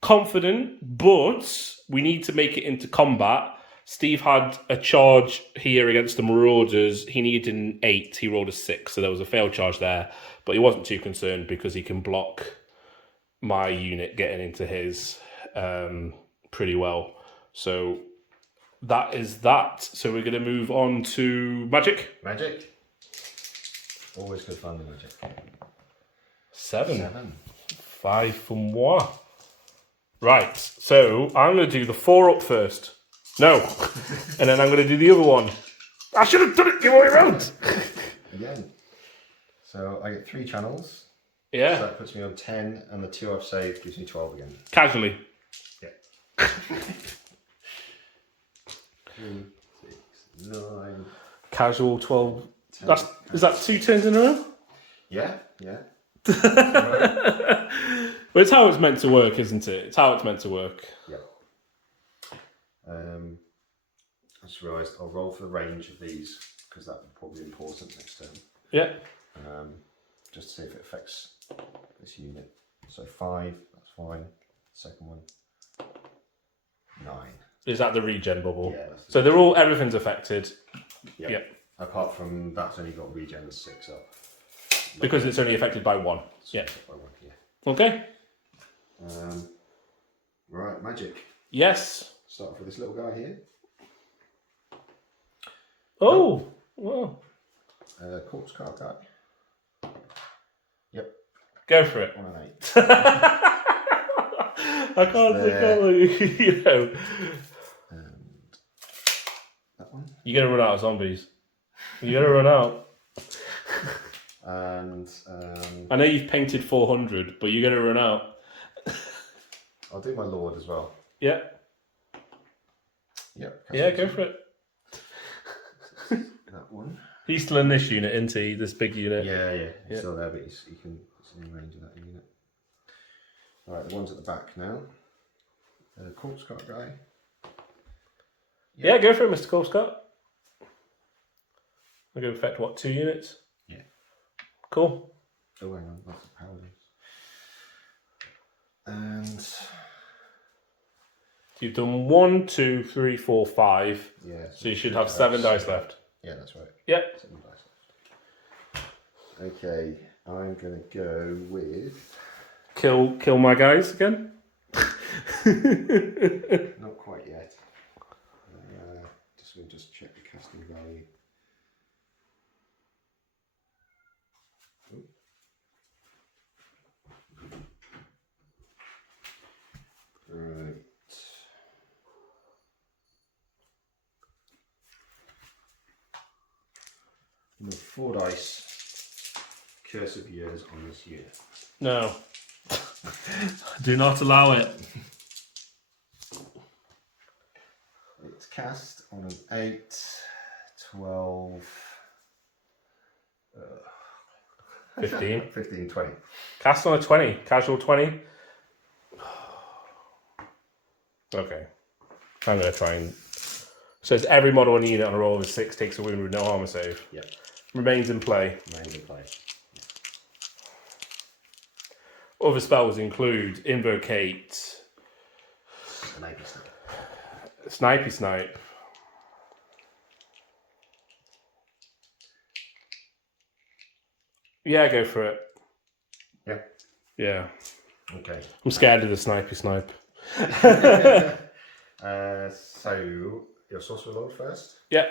confident, but we need to make it into combat. Steve had a charge here against the Marauders. He needed an 8. He rolled a 6, so there was a failed charge there. But he wasn't too concerned because he can block my unit getting into his pretty well. So that is that. So we're going to move on to magic. Magic. Always good fun with magic. 7. 5 for moi. Right, so I'm going to do the 4 up first. No. And then I'm going to do the other one. I should have done it the other way around. Again. So I get 3 channels. Yeah. So that puts me on 10, and the 2 I've saved gives me 12 again. Casually. Yeah. 3, 6, 9. Casual 12. 10. Is that 2 turns in a row? Yeah, yeah. Well, it's how it's meant to work, isn't it? It's how it's meant to work. Yeah. I just realised I'll roll for the range of these because that's probably important next turn. Yeah. Just to see if it affects this unit. So 5, that's fine. Second one, 9. Is that the regen bubble? Yeah. So everything's affected. Yep. Yep. Apart from that's only got regen 6 up. Because it's only affected by 1. Yeah. By 1, yeah. Okay. Right, magic. Yes. Start off with this little guy here. Oh. Well. Corpse card guy. Yep. Go for it. 1 and 8. I can't, And that one. You're going to run out of zombies. You're going to run out. And I know you've painted 400, but you're going to run out. I'll do my Lord as well. Yeah. Yep. Yeah, go for it. That one. He's still in this unit, isn't he? This big unit. Yeah. He's still there, but he's in range of that unit. Alright, the one's at the back now. Corpse cart guy. Yep. Yeah, go for it, Mr. Colescott. We're going to affect, 2 units? Yeah. Cool. Oh, hang on, that's the paladins. And you've done 1, 2, 3, 4, 5. yeah. So you should have 7 dice left. Yeah, that's right. Yep. 7 dice left. Okay, I'm going to go with... Kill my guys again? Not quite yet. We'll just check the casting value. With 4 dice. Curse of years on this year. No. Do not allow it. It's cast on an 8, 12, 15. 15, 20. Cast on a 20. Casual 20. Okay. I'm going to try and... So it's every model on the unit on a roll of a 6 takes a wound with no armor save. Yep. Remains in play. Remains in play. Other spells include Invocate, Snipey Snipe. Yeah, go for it. Yeah. Yeah. Okay. I'm scared of the Snipey Snipe. So, your Sorcerer Lord first? Yeah.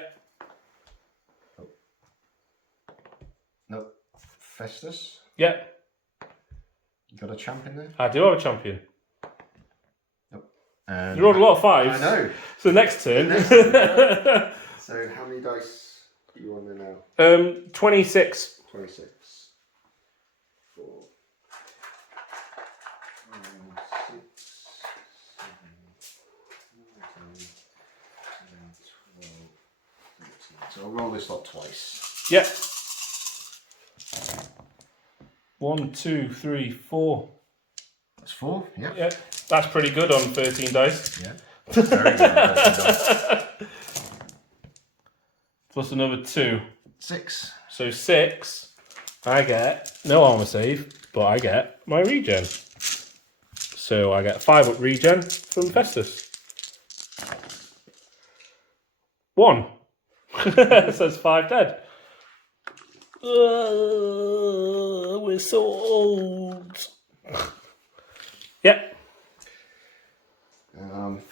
Oh. No. Festus? Yeah. You got a champion there? I do have a champion. Nope. You rolled a lot of 5s. I know. So next turn. So how many dice are you on there now? 26. 26. 4. 6, 7, 9, 10, 12, 13. So I'll roll this lot twice. Yep. 1, 2, 3, 4. That's 4, yeah. Yeah. That's pretty good on 13 dice. Yeah. Very good on 13 dice. Plus another 2. 6. So 6. I get no armor save, but I get my regen. So I get 5 up regen from Festus. 1. It says 5 dead. We're so old. Yep.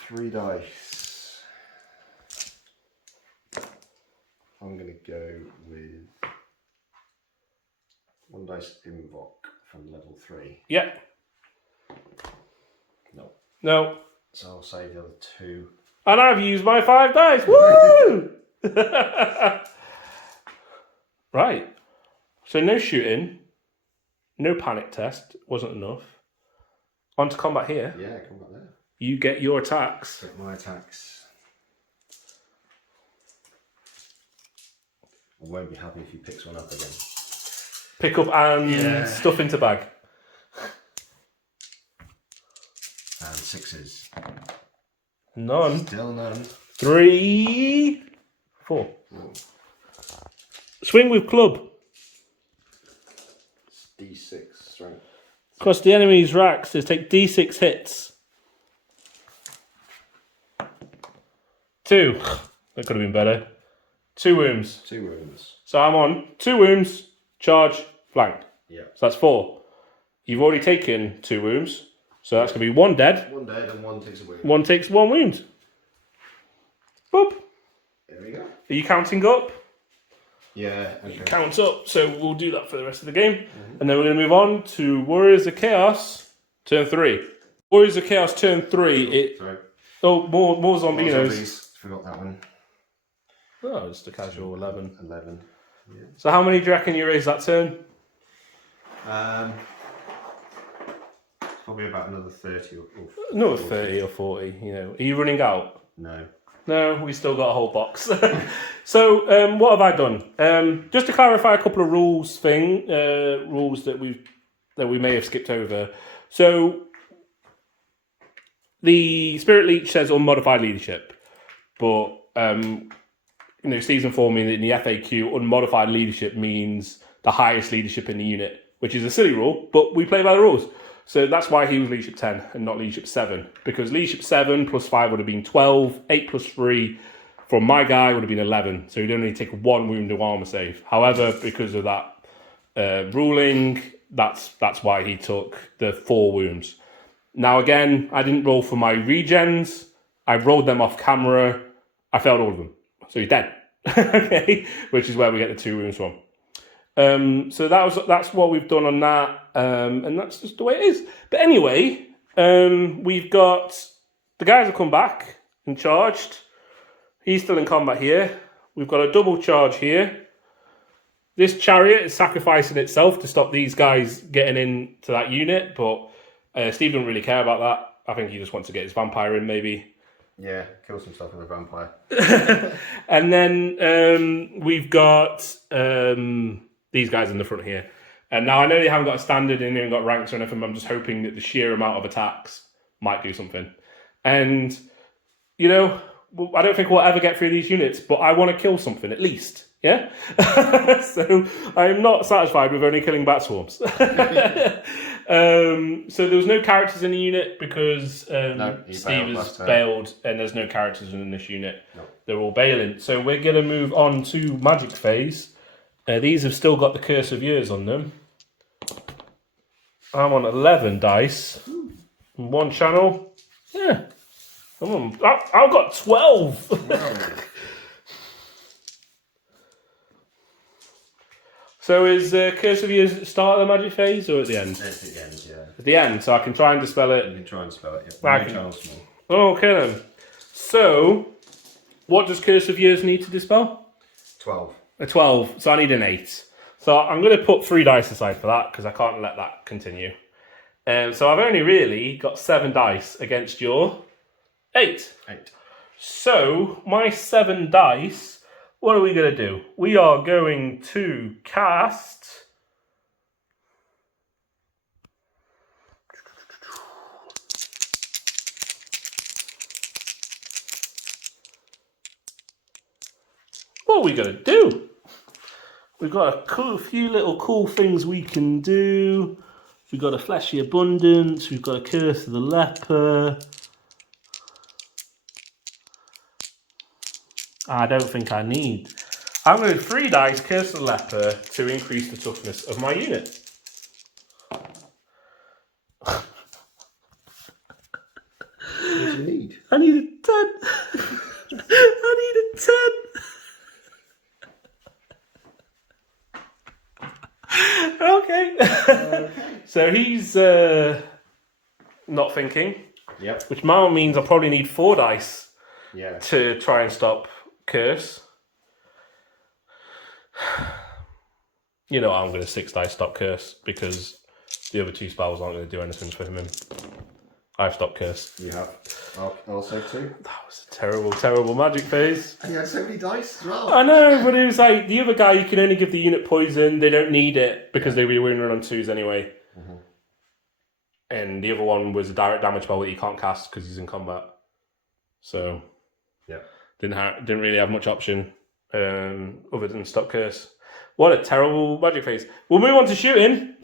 3 dice. I'm going to go with 1 dice invoke from level 3. Yep. No. No. So I'll save the other 2. And I've used my 5 dice. Woo! Right. So no shooting. No panic test. Wasn't enough. On to combat here. Yeah, combat there. You get your attacks. Get my attacks. I won't be happy if he picks one up again. Pick up and stuff into bag. And 6s. None. Still none. 3, 4. Oh. Swing with club. It's D6 strength. Across the enemy's racks, is take D6 hits. 2. That could have been better. 2 wounds. 2 wounds. So I'm on 2 wounds, charge, flank. Yeah. So that's 4. You've already taken 2 wounds. So that's going to be 1 dead. 1 dead and 1 takes a wound. 1 takes 1 wound. Boop. There we go. Are you counting up? Yeah. Okay. Counts up. So we'll do that for the rest of the game. Mm-hmm. And then we're going to move on to Warriors of Chaos, turn 3. Warriors of Chaos, turn 3. Sorry. Oh, more Zombinos. More zombies. Forgot that one. Oh, just a casual 11. 11. Yeah. So how many do you reckon you raise that turn? Probably about another 30 or Another 30 or 40, you know. Are you running out? No. No, we still got a whole box. So, what have I done? Just to clarify a couple of rules that we may have skipped over. So, the Spirit Leech says unmodified leadership, but Steve's informed me that in the FAQ, unmodified leadership means the highest leadership in the unit, which is a silly rule, but we play by the rules. So that's why he was leadership 10 and not leadership 7, because leadership 7 plus 5 would have been 12, 8 plus 3 from my guy would have been 11. So he'd only take 1 wound to armor save. However, because of that ruling, that's why he took the 4 wounds. Now again, I didn't roll for my regens. I rolled them off camera. I failed all of them. So he's dead. Okay, which is where we get the 2 wounds from. So that's what we've done on that, and that's just the way it is. But anyway, we've got the guys have come back and charged. He's still in combat here. We've got a double charge here. This chariot is sacrificing itself to stop these guys getting into that unit, but Steve doesn't really care about that. I think he just wants to get his vampire in, maybe. Yeah, kill some stuff with a vampire. And then we've got these guys in the front here. And now I know they haven't got a standard and they haven't got ranks or anything, but I'm just hoping that the sheer amount of attacks might do something. And, you know, I don't think we'll ever get through these units, but I want to kill something at least. Yeah? So I'm not satisfied with only killing bat swarms. So there was no characters in the unit because Steve has bailed and there's no characters in this unit. No. They're all bailing. So we're going to move on to magic phase. These have still got the Curse of Years on them. I'm on 11 dice. One channel. Yeah. I've got 12. Wow. So is Curse of Years at the start of the magic phase or at the end? It's at the end, yeah. At the end, so I can try and dispel it. You can try and spell it, yeah. Okay then. So, what does Curse of Years need to dispel? 12. A 12, so I need an 8. So I'm going to put 3 dice aside for that because I can't let that continue. So I've only really got 7 dice against your 8. 8. So my 7 dice, what are we going to do? We are going to cast... What are we going to do? We've got a few little cool things we can do. We've got a Fleshy Abundance. We've got a Curse of the Leper. I don't think I need. I'm going to 3 dice Curse of the Leper to increase the toughness of my unit. What do you need? I need a 10. I need a 10. Okay. So he's not thinking. Yep. Which now means I probably need 4 dice Yeah. to try and stop Curse. You know I'm going to 6 dice stop Curse because the other 2 spells aren't going to do anything for him. I've stopped Curse. You have. Also 2. That was a terrible, terrible magic phase. And you had so many dice as well. I know, but it was like the other guy, you can only give the unit poison. They don't need it because they were winning on 2s anyway. Mm-hmm. And the other one was a direct damage spell that you can't cast because he's in combat. So, yeah, didn't really have much option other than stop Curse. What a terrible magic phase. We'll move on to shooting.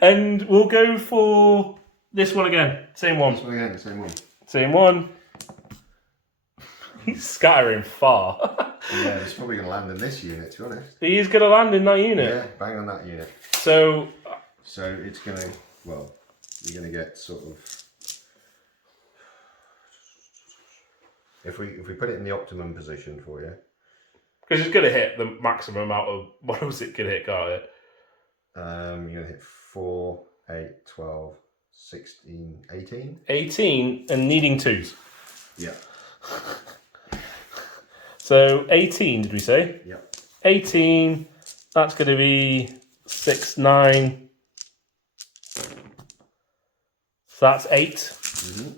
And we'll go for this one again. Same one. This one again, same one. Same one. He's scattering far. Yeah, he's probably going to land in this unit, to be honest. He's going to land in that unit. Yeah, bang on that unit. So it's going to, well, you're going to get sort of... If we put it in the optimum position for you... Because it's going to hit the maximum amount of... What was it going to hit, can't it? You're going to hit 4, 8, 12, 16, 18. 18 and needing 2s. Yeah. So 18, did we say? Yeah. 18, that's going to be 6, 9. So that's 8. Mm-hmm.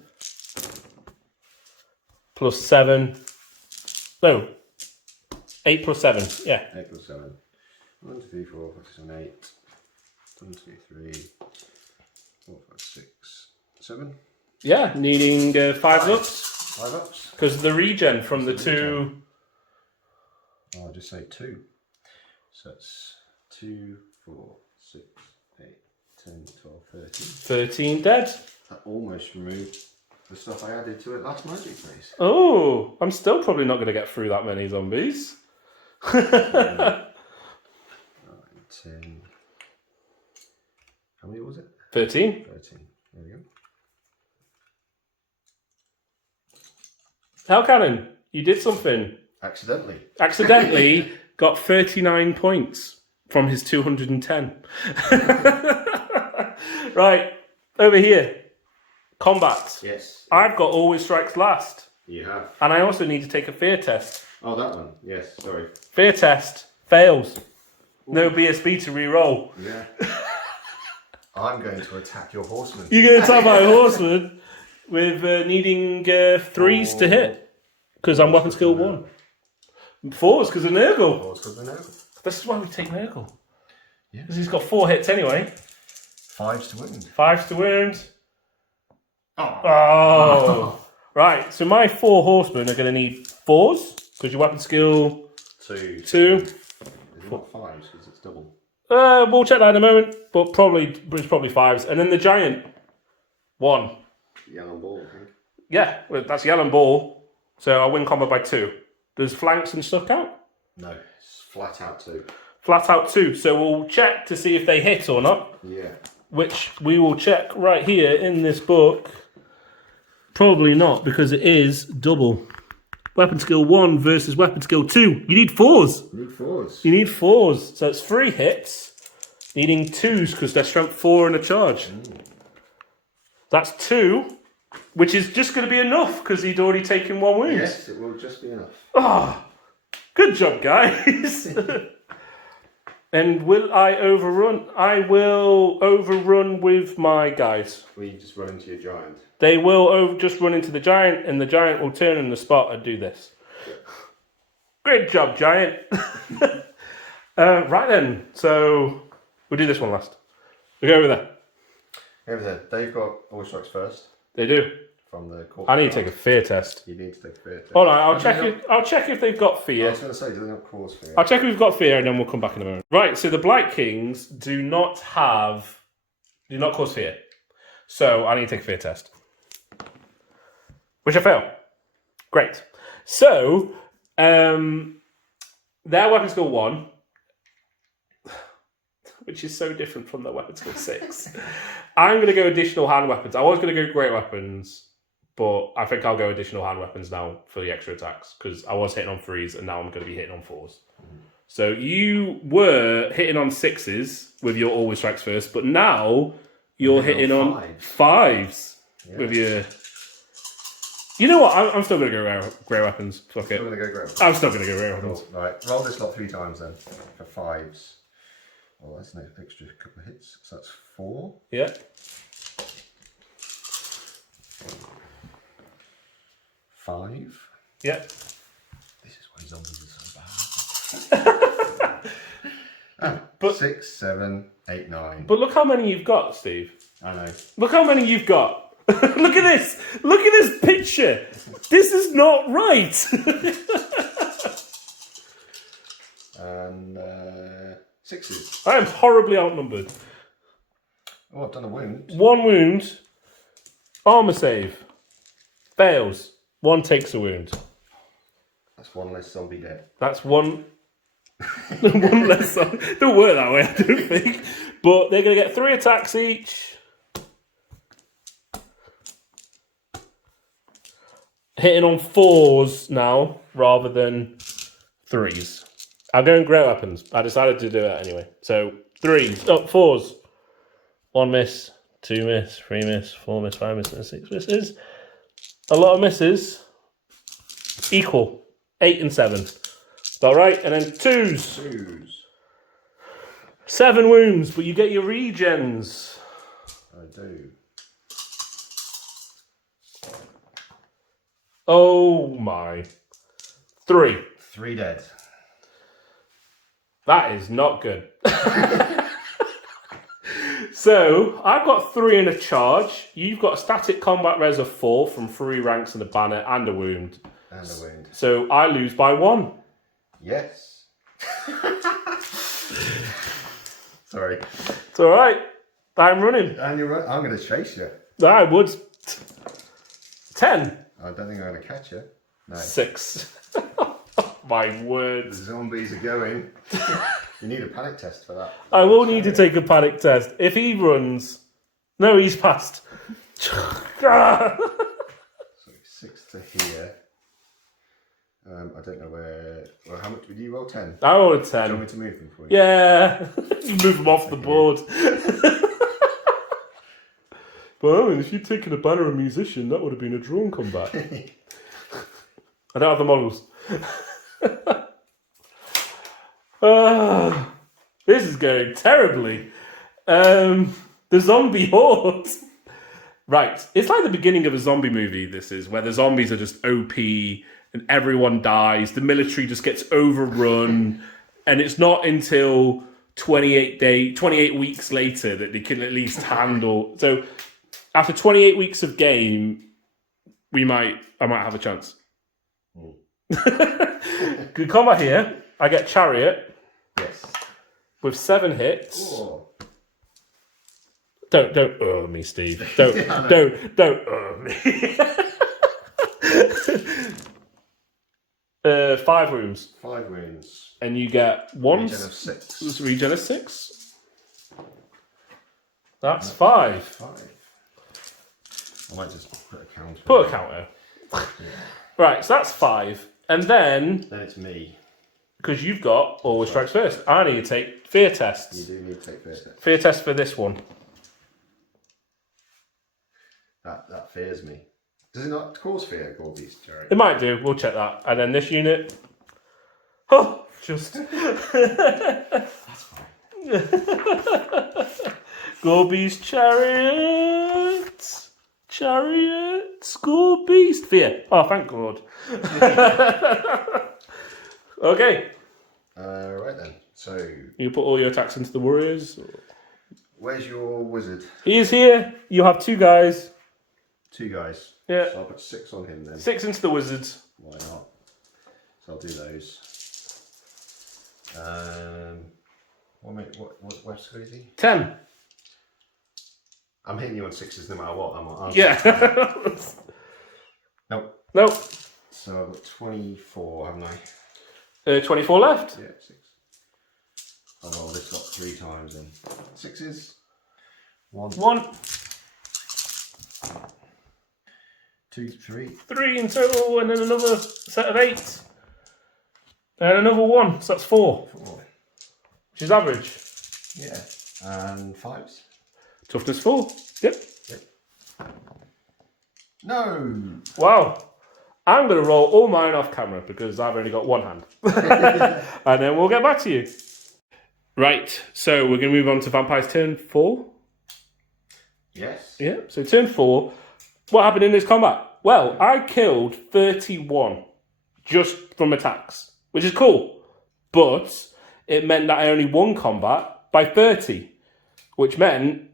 Plus 7. No. 8 plus 7, yeah. 8 plus 7. 1, 2, 3, 4, 5, 6, 7, 8. 1, 2, 3, 4, 5, 6, 7. Yeah, needing 5 ups. 5 ups. Because the regen from the 2... Oh, I'll just say 2. So it's 2, 4, 6, 8, 10, 12, 13. 13 dead. That almost removed the stuff I added to it last magic phase. Oh, I'm still probably not going to get through that many zombies. 9, 10. How many was it? 13. 13. There we go. Hell Cannon, you did something. Accidentally. Accidentally got 39 points from his 210. Right, over here. Combat. Yes. I've got always strikes last. You have. And I also need to take a fear test. Oh, that one. Yes, sorry. Fear test. Fails. No BSB to re-roll. Yeah. I'm going to attack your horseman. You're going to attack my horseman with needing 3s to hit. Because I'm weapon skill 1. 4s because of Nurgle. 4s because of Nurgle. This is why we take Nurgle. Yeah. Because he's got 4 hits anyway. 5s to wound. 5s to wound. Oh. Right, so my 4 horsemen are going to need 4s. Because your weapon skill... 2. 2. Is it not 5s because it's double? We'll check that in a moment. But it's probably 5s. And then the giant. 1. Yellow ball, I think. Yeah, well, that's yellow ball. So I win combat by 2. Does flanks and stuff count? No, it's flat out 2. Flat out 2. So we'll check to see if they hit or not. Yeah. Which we will check right here in this book. Probably not, because it is double. Weapon skill 1 versus weapon skill 2. You need 4s. You need 4s. You need 4s. So it's 3 hits. Needing 2s because they're strength 4 and a charge. That's 2. Which is just going to be enough because he'd already taken 1 wound. Yes, it will just be enough. Oh, good job, guys. And will I overrun? I will overrun with my guys. Will you just run into your giant? They will just run into the giant, and the giant will turn in the spot and do this. Great job, giant. Right then, so we'll do this one last. We'll go over there. Over there. They've got always strikes first. They do. From the court. I need to take a fear test. You need to take a fear test. Hold on, I'll check if they've got I fear. was going to say, do they not cause fear? I'll check if we've got fear, and then we'll come back in a moment. Right, so the Blight Kings do not cause fear. So I need to take a fear test. Which I fail. Great. So, their weapon skill 1, which is so different from their weapon skill 6. I'm going to go additional hand weapons. I was going to go great weapons, but I think I'll go additional hand weapons now for the extra attacks, because I was hitting on 3s, and now I'm going to be hitting on 4s. So you were hitting on 6s with your always strikes first, but now you're hitting on 5s with your... You know what? I'm still going to go grey weapons. Fuck it. Still going to go grey weapons? I'm still going to go grey weapons. Cool. Right, roll this lot 3 times then, for 5s. Oh, that's an extra couple of hits, so that's 4. Yeah. 5. Yeah. This is why zombies are so bad. But 6, 7, 8, 9. But look how many you've got, Steve. I know. Look how many you've got. Look at this. Look at this picture. This is not right. And 6s. I am horribly outnumbered. Oh, I've done a wound. 1 wound. Armor save. Fails. 1 takes a wound. That's 1 less zombie dead. That's 1... 1 less... Don't work that way, I don't think. But they're going to get 3 attacks each. Hitting on 4s now, rather than 3s. I'll go in great weapons. I decided to do it anyway. So 3s. Oh, 4s. 1 miss. 2 miss. 3 miss. 4 miss. 5 miss. 6 misses. A lot of misses. Equal. 8 and 7. All right, and then 2s. 7 wounds, but you get your regens. I do. Oh my. 3. 3 dead. That is not good. So, I've got 3 in a charge. You've got a static combat res of 4 from 3 ranks and a banner and a wound. And a wound. So, I lose by 1. Yes. Sorry. It's alright. I'm running. And you're right. I'm going to chase you. I would. 10. I don't think I'm going to catch you. No. 6. My The word. zombies are going. You need a panic test for that. I will need to take a panic test. If he runs... No, he's passed. So 6 to here. I don't know where... Well, how much... Did you roll 10? I rolled a Do you 10. want me to move them for you? Yeah. You move him off the board. Well, I mean, if you'd taken a banner and musician, that would have been a drawn combat. I don't have the models. This is going terribly. The zombie horde. Right. It's like the beginning of a zombie movie, this is, where the zombies are just OP and everyone dies. The military just gets overrun. And it's not until 28 weeks later that they can at least handle. So after 28 weeks of game, I might have a chance. Good combat here. I get Chariot. Yes. With 7 hits. Oh. Don't me, Steve. Don't me. 5 wounds. 5 wounds. And you get 1 Regen of 6. Regen of 6. That's 5. 5. I might just put a counter. Put a counter. Yeah. Right, so that's 5. And then it's me. Because you've got always strikes first. I need to take fear tests. You do need to take fear tests. Fear test for this one. That fears me. Does it not cause fear, Gorby's, Jerry? It might do. We'll check that. And then this unit. Oh, just. That's fine. Gorby's chariot. Chariot. School beast. Fear. Oh, thank God. Okay. Right then. So. You put all your attacks into the warriors. Where's your wizard? He is here. You have 2 guys. 2 guys. Yeah. So I'll put 6 on him then. 6 into the wizards. Why not? So I'll do those. What score is he? 10. I'm hitting you on 6s no matter what. I'm Yeah. Nope. Nope. So I've got 24, haven't I? 24 left. Yeah, 6. Oh, well, this got 3 times then. 6s. 1. 2, 3. 3 in total, and then another set of 8. And another 1, so that's 4. 4. Which is average. Yeah. And 5s. Toughness 4. Yep. No! Wow. I'm going to roll all mine off camera because I've only got 1 hand. And then we'll get back to you. Right, so we're going to move on to Vampire's turn 4. Yes. Yeah, so turn 4. What happened in this combat? Well, I killed 31 just from attacks, which is cool. But it meant that I only won combat by 30, which meant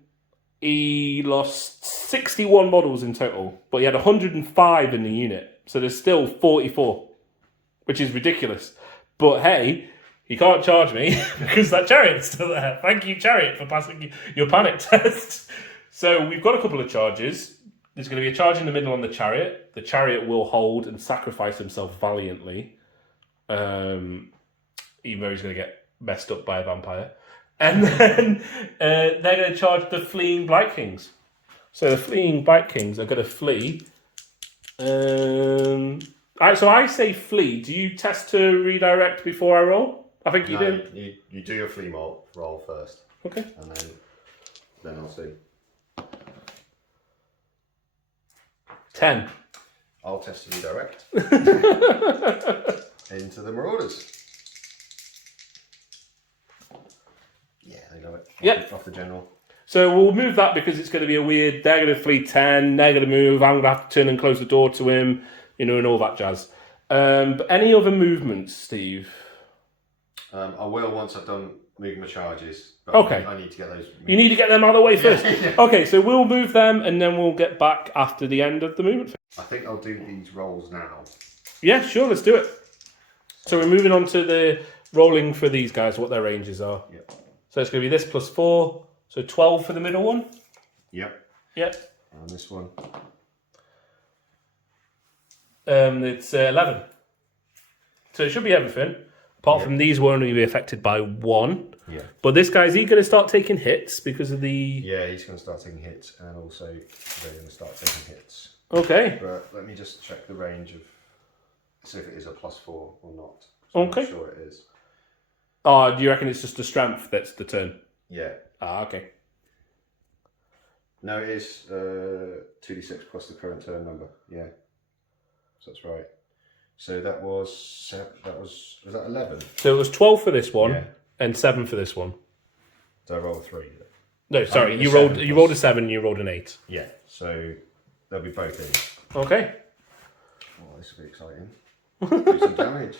he lost 61 models in total, but he had 105 in the unit. So there's still 44, which is ridiculous. But hey, he can't charge me because that chariot's still there. Thank you, Chariot, for passing your panic test. So we've got a couple of charges. There's going to be a charge in the middle on the chariot. The chariot will hold and sacrifice himself valiantly, even though he's going to get messed up by a vampire. And then they're going to charge the fleeing Blight Kings. So the fleeing Blight Kings are going to flee. So I say flee. Do you test to redirect before I roll? I think you do. You do your flea roll first. Okay. And then I'll see. 10. I'll test to redirect. Into the Marauders. Yeah, they got it. Yep. Off the general. So we'll move that because it's going to be a weird. They're going to flee 10. They're going to move. I'm going to have to turn and close the door to him. And all that jazz. But any other movements, Steve? I will once I've done moving my charges. But Okay. I need to get those. You need to get them out of the way first. Yeah. Okay, so we'll move them and then we'll get back after the end of the movement phase. I think I'll do these rolls now. Yeah, sure, let's do it. So we're moving on to the rolling for these guys, what their ranges are. Yep. So it's going to be this plus 4. So 12 for the middle one. Yep. Yep. And this one. It's 11. So it should be everything. Apart from these will only be affected by 1. Yeah. But this guy's he going to start taking hits because of the... Yeah, he's going to start taking hits, and also they're going to start taking hits. Okay. But let me just check the range of... See if it is a +4 or not. Okay. I'm sure it is. Oh, do you reckon it's just the strength that's the turn? Yeah. Okay. No, it is 2d6 plus the current turn number. Yeah. So that's right. So that was that 11? So it was 12 for this one, Yeah. and 7 for this one. Did I roll a 3? No, sorry, Oh, you rolled a 7, you rolled an 8. Yeah, so they'll be both in. Okay. Oh, this will be exciting. Do some damage.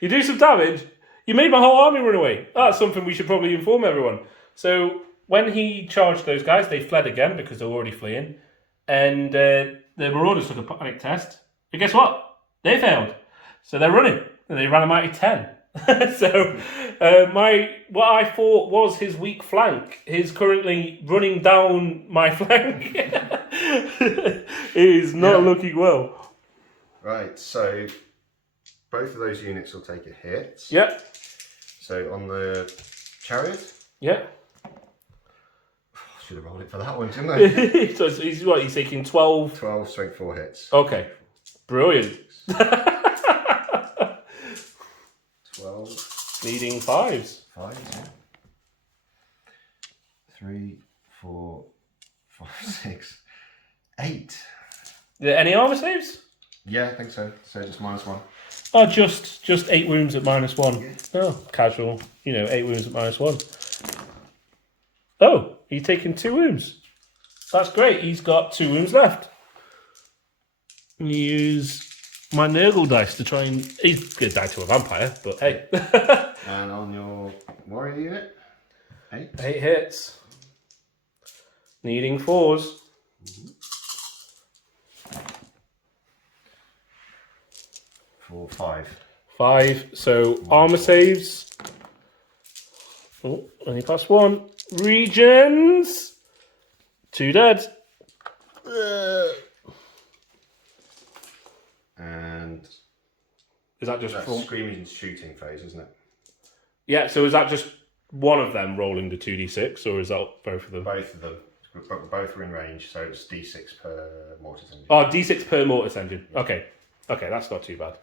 You do some damage. You made my whole army run away. That's something we should probably inform everyone. So when he charged those guys, they fled again because they were already fleeing. And the Marauders took a panic test. But guess what? They failed. So they're running. And they ran a mighty 10. So what I thought was his weak flank is currently running down my flank. Is not looking well. Right, so both of those units will take a hit. Yep. So on the chariot. Yeah. Should have rolled it for that one, shouldn't I? So he's taking 12. 12 strength 4 hits. Okay. Brilliant. 12. Needing 5s. 5, yeah. 3, 4, 5, 6, 8. Any armor saves? Yeah, I think so. So just -1. Oh, just 8 wounds at -1. Yeah. Oh, casual. 8 wounds at -1. Oh, he's taken 2 wounds. That's great. He's got 2 wounds left. Use my Nurgle dice to try and... He's going to die to a vampire, but hey. And on your warrior unit, 8. 8 hits. Needing 4s. For 5. 5. So armor saves. Oh, only +1. Regions. 2 dead. And Is that just that's from... screaming and shooting phase, isn't it? Yeah, so is that just one of them rolling the 2d6, or is that both of them? Both of them. Both were in range, so it's d6 per mortis engine. Oh, d6 per mortis engine. Okay. Okay, that's not too bad.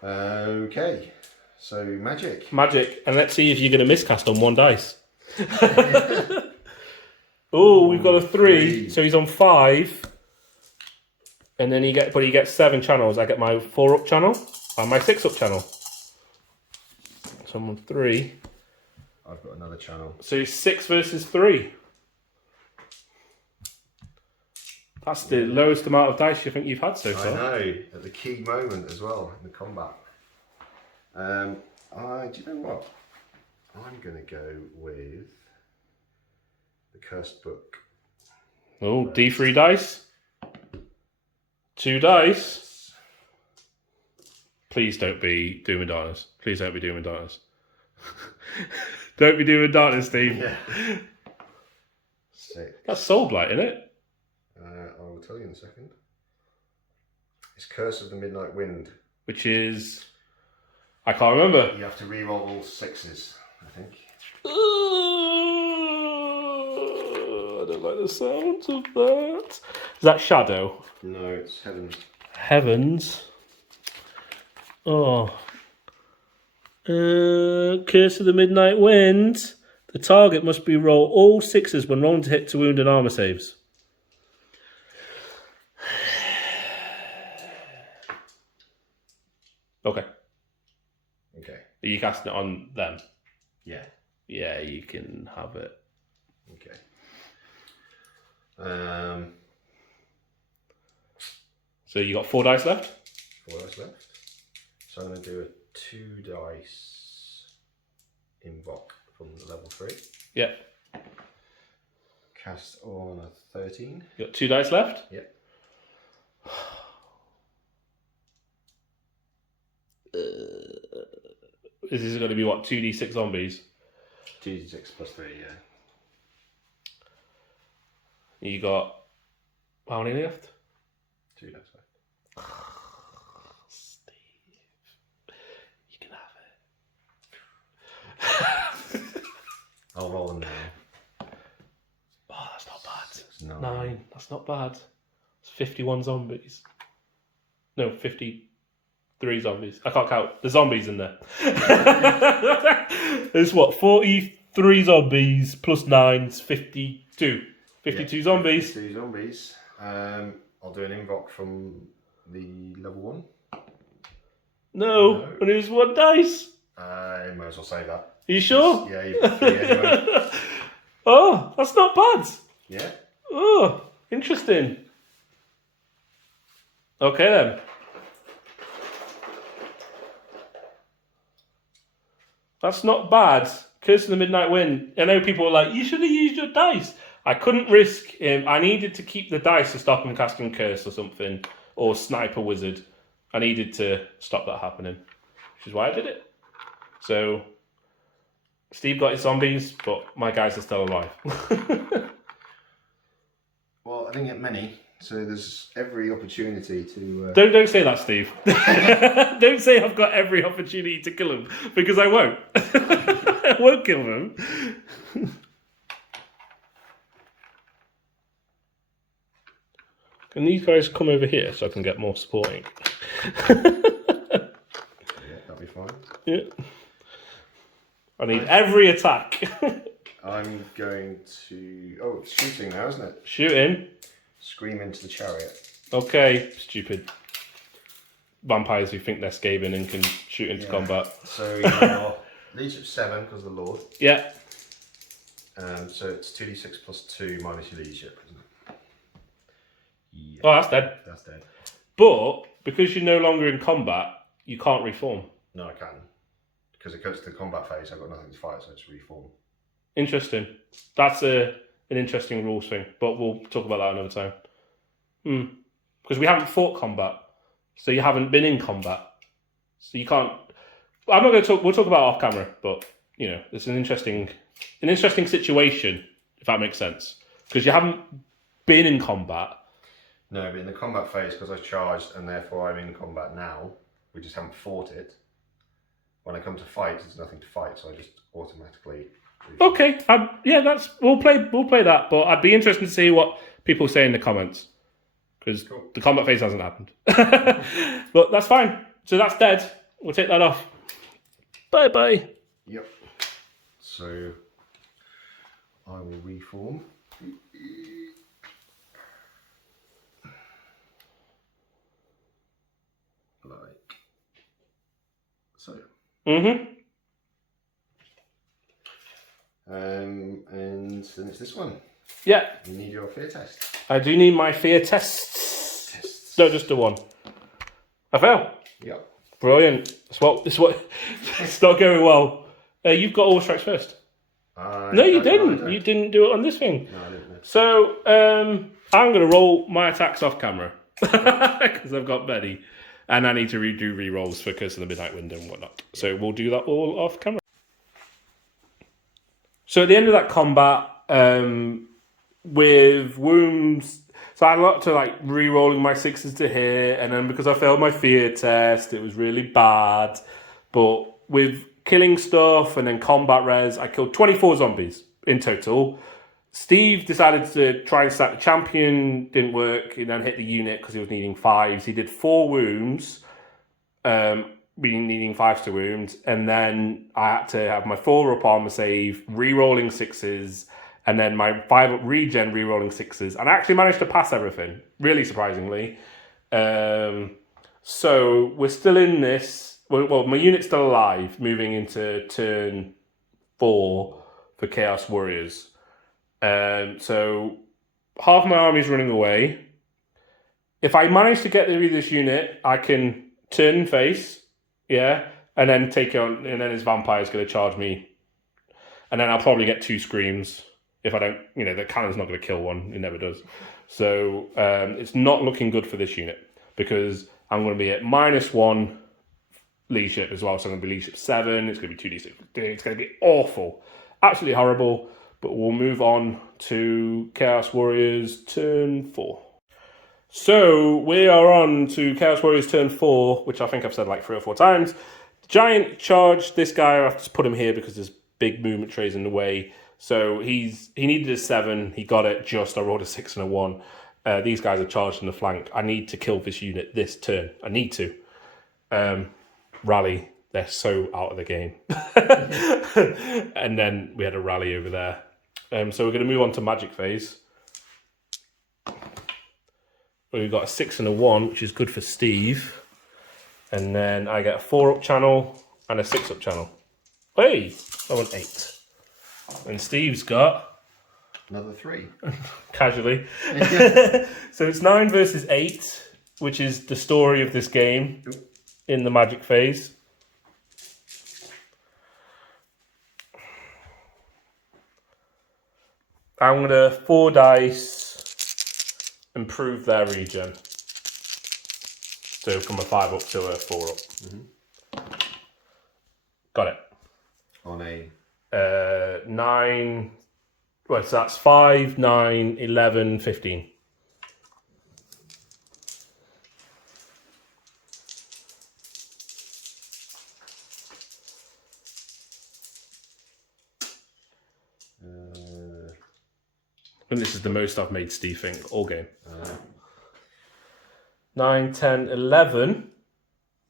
Okay, so magic. Magic, and let's see if you're going to miscast on 1 dice. Oh, we've got a 3, so he's on 5. And then he gets 7 channels. I get my 4-up channel and my 6-up channel. So I'm on 3. I've got another channel. So 6 versus 3. That's the lowest amount of dice you think you've had so far. I know, at the key moment as well in the combat. Do you know what? I'm going to go with the Cursed Book. Oh, D3 dice. 2 dice. Please don't be Doom and Darkness. Please don't be Doom and Darkness. Don't be Doom and Darkness, Steve. Yeah. 6. That's Soul Blight, isn't it? I will tell you in a second. It's Curse of the Midnight Wind. Which is... I can't remember. You have to re-roll all 6s, I think. I don't like the sound of that. Is that Shadow? No, it's Heavens. Heavens. Oh. Curse of the Midnight Wind. The target must be roll all 6s when rolling to hit to wound and armor saves. Okay. Okay. Are you casting it on them? Yeah. Yeah, you can have it. Okay. So you got 4 dice left? 4 dice left. So I'm going to do a 2 dice invoke from level 3. Yeah. Cast on a 13. You got 2 dice left? Yep. This is going to be what, 2d6 zombies? 2d6 plus 3, yeah. You got how many left? 2 dice left. Steve, you can have it. I'll roll them now. Oh, that's not bad. 6, 9. 9. That's not bad. It's 51 zombies. No, 53 zombies. I can't count. The zombies in there. There's what, 43 zombies plus 9's 52. 52 zombies. 52 zombies. I'll do an invoke from the level 1. No, and it was 1 dice. I might as well say that. Are you sure? Yeah, you've got 3 anyway. Oh, that's not bad. Yeah. Oh, interesting. Okay then. That's not bad. Curse of the Midnight Wind. I know people were like, you should have used your dice. I couldn't risk him. I needed to keep the dice to stop him casting Curse or something. Or Sniper Wizard. I needed to stop that happening. Which is why I did it. So, Steve got his zombies, but my guys are still alive. Well, I didn't get many, so there's every opportunity to... Don't say that, Steve. Don't say I've got every opportunity to kill him, because I won't. I won't kill them. Can these guys come over here so I can get more supporting? Yeah, that'll be fine. Yeah. I need every attack. I'm going to... Oh, it's shooting now, isn't it? Shooting. Scream into the chariot. Okay, stupid vampires who think they're Skaven and can shoot into combat. So you're leadership 7 because of the Lord. Yeah. So it's 2d6 plus 2 minus your leadership, isn't it? Yeah. Oh, that's dead. That's dead. But because you're no longer in combat, you can't reform. No, I can. Because it goes to the combat phase, I've got nothing to fight, so it's reform. Interesting. That's an interesting rules thing, but we'll talk about that another time. Because we haven't fought combat, so you haven't been in combat, so you can't. I'm not going to talk. We'll talk about it off camera, but you know, it's an interesting situation, if that makes sense, because you haven't been in combat. No, but in the combat phase, because I charged and therefore I'm in combat now, we just haven't fought it. When I come to fight, there's nothing to fight, so I just automatically. Okay, yeah, we'll play that, but I'd be interested to see what people say in the comments because the combat phase hasn't happened. But that's fine. So that's dead. We'll take that off. Bye bye. Yep. So I will reform. Like so. And then it's this one. Yeah. You need your fear test. I do need my fear tests. No, just the one. I fail. Yep. Brilliant. It's not going well. You've got all strikes first. No, you didn't. You didn't do it on this thing. No, I didn't. No. So I'm going to roll my attacks off camera because I've got Betty. And I need to redo re-rolls for Curse of the Midnight Wind and whatnot. So we'll do that all off camera. So at the end of that combat, with wounds, so I had a lot to like re-rolling my 6s to hit, and then because I failed my fear test, it was really bad. But with killing stuff and then combat res, I killed 24 zombies in total. Steve decided to try and stack the champion, didn't work, and then hit the unit because he was needing 5s. He did 4 wounds, needing 5s to wound, and then I had to have my 4 up armor save, re-rolling 6s, and then my 5 up regen, re-rolling 6s, and I actually managed to pass everything, really surprisingly. So we're still in this. Well, my unit's still alive, moving into turn 4 for Chaos Warriors. So half my army's running away. If I manage to get through this unit, I can turn and face, and then take it on, and then his vampire's going to charge me. And then I'll probably get 2 screams. If I don't, the cannon's not going to kill one. It never does. So it's not looking good for this unit because I'm going to be at -1 leadership as well. So I'm going to be leadership 7. It's going to be 2d6. It's going to be awful. Absolutely horrible. But we'll move on to Chaos Warriors turn 4. So we are on to Chaos Warriors turn 4, which I think I've said like 3 or 4 times. Giant charge this guy. I have to put him here because there's big movement trays in the way. So he needed a 7. He got it just. I rolled a 6 and a 1. These guys are charged in the flank. I need to kill this unit this turn. I need to. Rally. They're so out of the game. And then we had a rally over there. So we're going to move on to magic phase. We've got a 6 and a 1, which is good for Steve. And then I get a 4-up channel and a 6-up channel. Hey, I want 8. And Steve's got... Another 3. Casually. So it's 9 versus 8, which is the story of this game in the magic phase. I'm going to 4 dice, improve their regen. So from a 5 up to a 4 up. Mm-hmm. Got it. On a 9. Well, so that's 5, 9, 11, 15. And this is the most I've made Steve think all game. 9, 10, 11.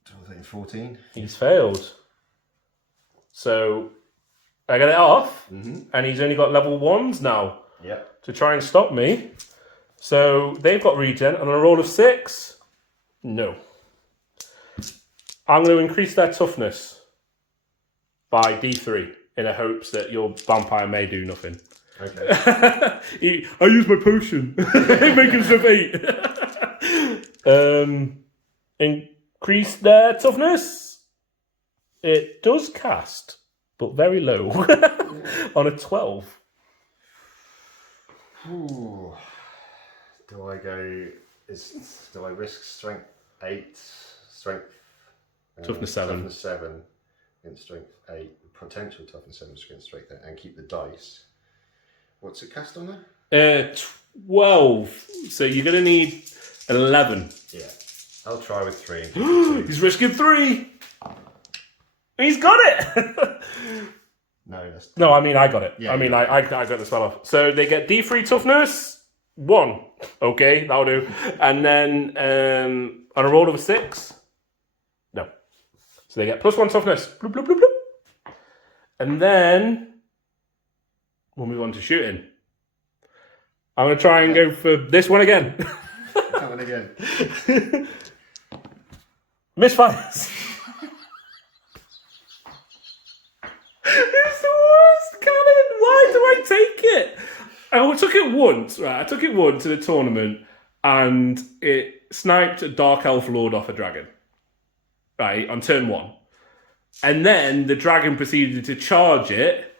12, 14. He's failed. So I get it off, and he's only got level 1s now to try and stop me. So they've got regen, and on a roll of 6, no. I'm going to increase their toughness by D3 in the hopes that your vampire may do nothing. Okay. I use my potion. Make himself 8. Increase their toughness. It does cast, but very low. On a 12. Ooh. Do I risk strength 8, strength toughness 7. Toughness 7 against strength 8, potential toughness 7 against strength 8, and keep the dice? What's it cast on there? 12. So you're going to need 11. Yeah. I'll try with 3. He's risking 3. He's got it. No, I mean, I got it. Yeah, I got the spell off. So they get D3 toughness, 1. Okay, that'll do. And then on a roll of a 6, no. So they get +1 toughness. Bloop, bloop, bloop, bloop. And then we'll move on to shooting. I'm going to try and go for this one again. That one again. Misfires. It's the worst cannon. Why do I take it? I took it once, right? I took it once in a tournament, and it sniped a Dark Elf Lord off a dragon, right, on turn 1. And then the dragon proceeded to charge it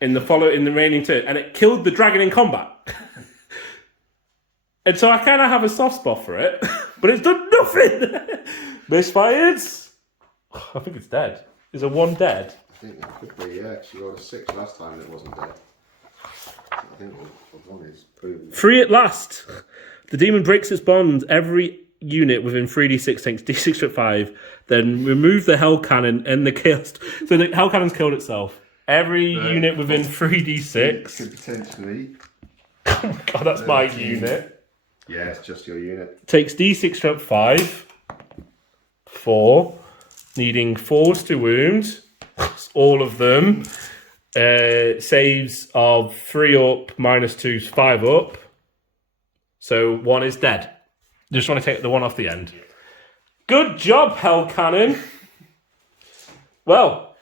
in the remaining turn, and it killed the dragon in combat. And so I kind of have a soft spot for it, but it's done nothing. Misfired. I think it's dead. Is a 1 dead? I think that could be, yeah. She rolled a 6 last time and it wasn't dead. I think the 1 is proven. 3 at last. The demon breaks its bonds. Every unit within 3d6 takes d6 at 5. Then remove the hell cannon and the chaos. So the hell cannon's killed itself. Every unit within 3d6. Could potentially. Oh my god, that's my unit. Yeah, it's just your unit. Takes d6 at 5. 4. Needing 4s to wound. All of them. Saves of 3 up, -2's 5 up. So 1 is dead. Just want to take the 1 off the end. Good job, Hell Cannon. Well,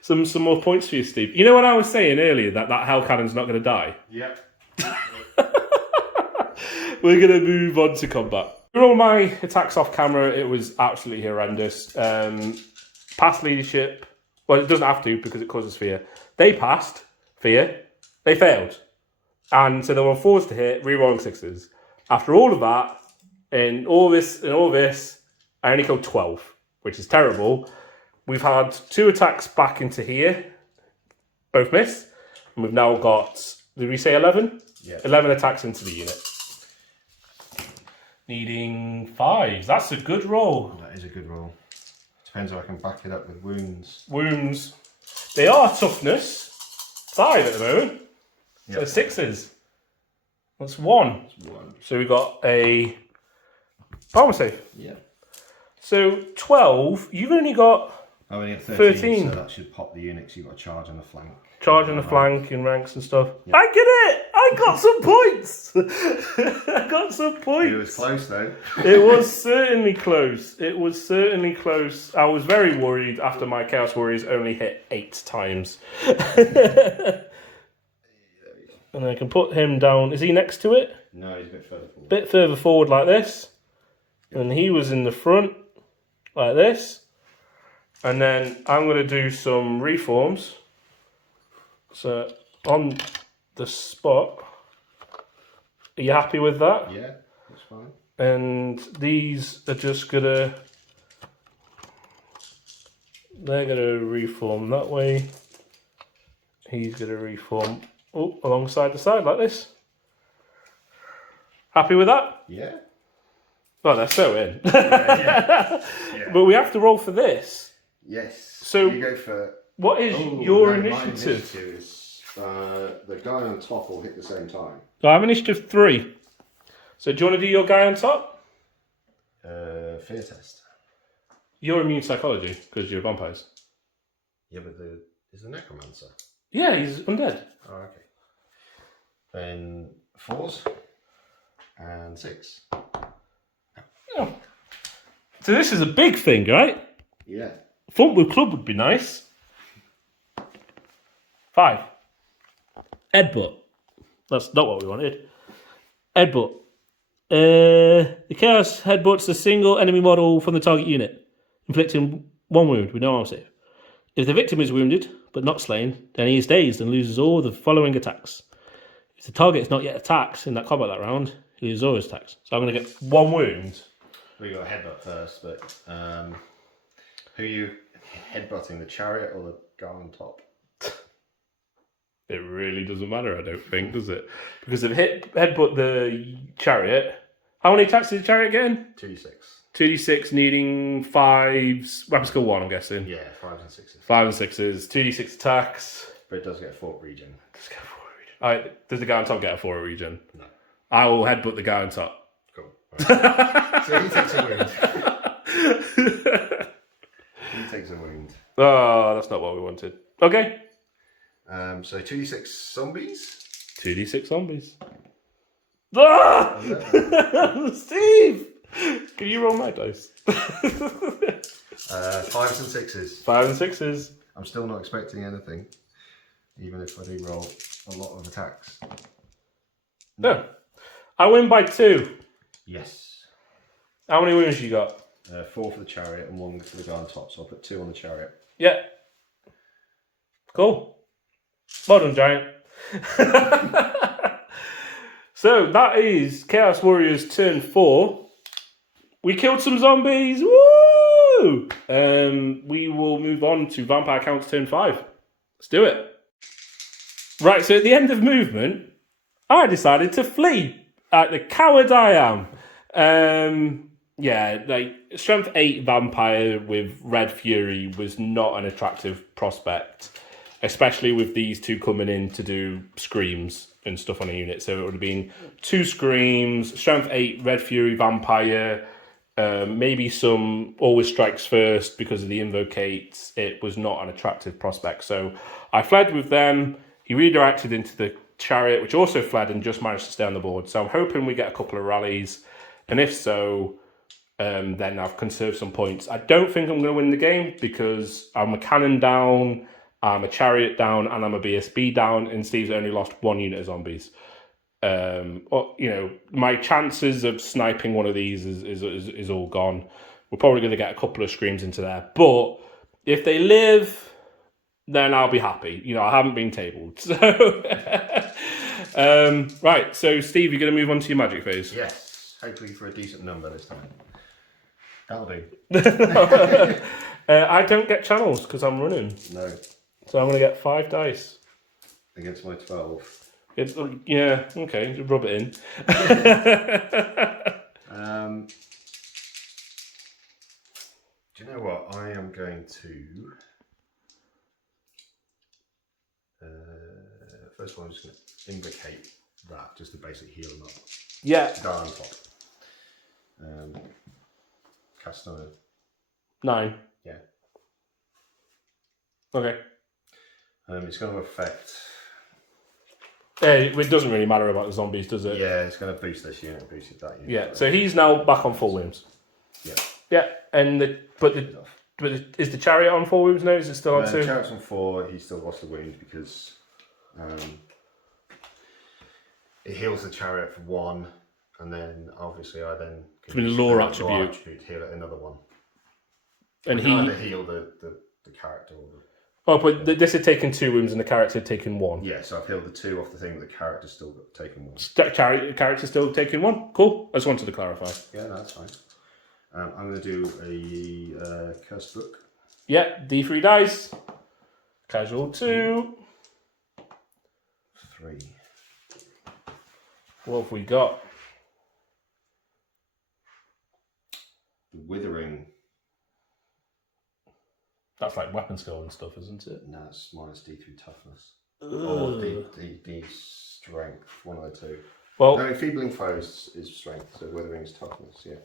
some more points for you, Steve. You know what I was saying earlier, that Hell Cannon's not going to die? Yep. We're going to move on to combat. For all my attacks off camera, it was absolutely horrendous. Past leadership, well, it doesn't have to because it causes fear. They passed fear, they failed. And so they were forced to hit, re-rolling 6s. After all of that, in all this, I only killed 12, which is terrible. We've had 2 attacks back into here, both miss. And we've now got, did we say 11? Yeah. 11 attacks into the unit. Needing 5s. That's a good roll. That is a good roll. Depends if I can back it up with wounds. Wounds. They are toughness. 5 at the moment. Yep. So 6s. That's 1. That's 1. So we got a armor save. Yeah. So 12. You've only got Oh, and you have 13. so that should pop the units. You've got a charge on the flank. Charge on the flank in ranks and stuff. Yep. I get it! I got some points! I got some points! It was close though. It was certainly close. It was certainly close. I was very worried after my Chaos Warriors only hit 8 times. And I can put him down. Is he next to it? No, he's a bit further forward. Bit further forward like this. And he was in the front like this. And then I'm going to do some reforms. So on the spot. Are you happy with that? Yeah, that's fine. And these are just going to... They're going to reform that way. He's going to reform alongside the side like this. Happy with that? Yeah. Well, they're so in. Yeah. But we have to roll for this. Yes. So you go for... What is your my initiative? Is, the guy on top will hit the same time. So I'm initiative 3. So do you want to do your guy on top? Fear test. You're immune psychology because you're vampires. Yeah, but is the Necromancer? Yeah, he's undead. Oh, okay. Then 4s and 6. Oh. So this is a big thing, right? Yeah. Thump with club would be nice. 5. Headbutt. That's not what we wanted. Headbutt. The Chaos headbutts a single enemy model from the target unit, inflicting 1 wound with no arm save. If the victim is wounded, but not slain, then he is dazed and loses all the following attacks. If the target is not yet attacked in that combat that round, he loses all his attacks. So I'm going to get 1 wound. We got headbutt first, but who are you headbutting, the chariot or the guy on top? It really doesn't matter, I don't think, does it? Because if headbutt the chariot, how many attacks did the chariot get in? 2d6. 2d6 needing 5s, weapon skill 1, I'm guessing. Yeah, 5s and 6s. 5 and 6s, 2d6 attacks. But it does get a fort regen. Alright, does the guy on top get a 4 regen? No. I will headbutt the guy on top. Cool. Right. So he takes a wound. He takes a wound. Oh, that's not what we wanted. Okay. So 2d6 zombies. 2d6 zombies. Ah! Steve! Can you roll my dice? 5s and 6s. 5 and 6s. I'm still not expecting anything, even if I do roll a lot of attacks. No. I win by 2. Yes. How many wounds you got? 4 for the chariot and 1 for the guy on top, so I'll put 2 on the chariot. Yeah. Cool. Well done, Giant. So that is Chaos Warriors turn 4. We killed some zombies. Woo! We will move on to Vampire Counts turn 5. Let's do it. Right, so at the end of movement, I decided to flee. Like the coward I am. Yeah, like strength 8 vampire with Red Fury was not an attractive prospect, especially with these two coming in to do screams and stuff on a unit. So it would have been 2 screams, strength 8 Red Fury vampire, maybe some always strikes first because of the invocates. It was not an attractive prospect. So I fled with them. He redirected into the chariot, which also fled and just managed to stay on the board. So I'm hoping we get a couple of rallies. And if so, then I've conserved some points. I don't think I'm going to win the game because I'm a cannon down, I'm a chariot down, and I'm a BSB down, and Steve's only lost 1 unit of zombies. My chances of sniping one of these is all gone. We're probably going to get a couple of screams into there. But if they live, then I'll be happy. You know, I haven't been tabled. So, right. So, Steve, you're going to move on to your magic phase. Yes. Hopefully for a decent number this time. That'll do. I don't get channels because I'm running. No. So I'm going to get 5 dice. Against my 12. Yeah, okay, just rub it in. Do you know what? I am going to... first of all, I'm just going to invocate that, just to basically heal them up. Yeah. Guy on top. Cast on a... 9. Yeah. Okay. It's going to affect. It doesn't really matter about the zombies, does it? Yeah, it's going to boost this unit, boosted that unit. Yeah. So he's now back on 4 wounds. Yeah. Yeah. And but is the chariot on 4 wounds now? Is it still on 2? Chariot's on 4. He's still lost the wound because it heals the chariot for 1, and then obviously I then can use lore attribute heal it another 1. And I can either heal the character or the. Oh, but this had taken 2 wounds and the character had taken 1. Yeah, so I've healed the 2 off the thing, but the character's still taken 1. Character's still taking 1. Cool. I just wanted to clarify. Yeah, no, that's fine. I'm going to do a curse book. Yeah, D3 dice. Casual 2. 3. What have we got? The Withering. That's like weapon skill and stuff, isn't it? No, it's minus D3 toughness. Or D strength, one of the 2. Well, no, Enfeebling Foes is strength, so Withering is toughness, yeah.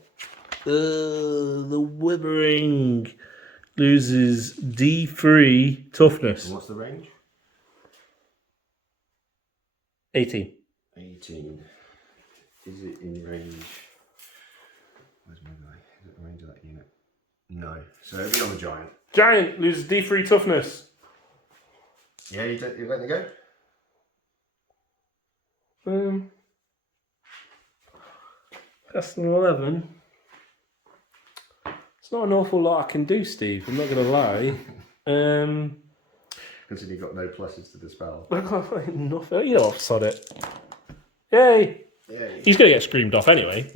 The Withering loses D3 toughness. And what's the range? 18. 18. Is it in range? Where's my guy? Is it in range of that unit? No. So it'll be on the giant. Giant loses D3 toughness. Yeah, you letting it go? That's an 11. It's not an awful lot I can do, Steve. I'm not going to lie. Considering you've got no pluses to dispel. Nothing. You know what? Sod it. Yay! Yay. He's going to get screamed off anyway.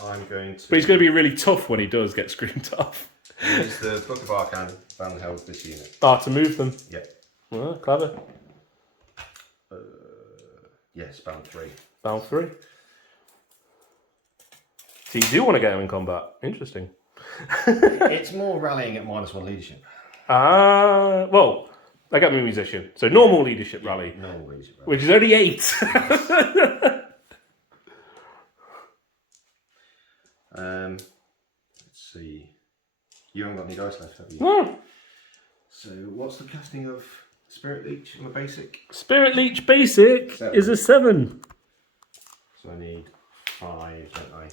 I'm going to. But he's going to be really tough when he does get screamed off. Use the Book of Arcane, ban held this unit. To move them. Yeah. Oh, clever. Yes, ban 3. Bound 3. So you do want to get him in combat. Interesting. It's more rallying at -1 leadership. Well, I got my musician. So normal leadership rally. Normal leadership rally. Which is only 8. Let's see. You haven't got any dice left, have you? No. So what's the casting of Spirit Leech on the basic? Spirit Leech basic 7. is a 7. So I need 5, don't I?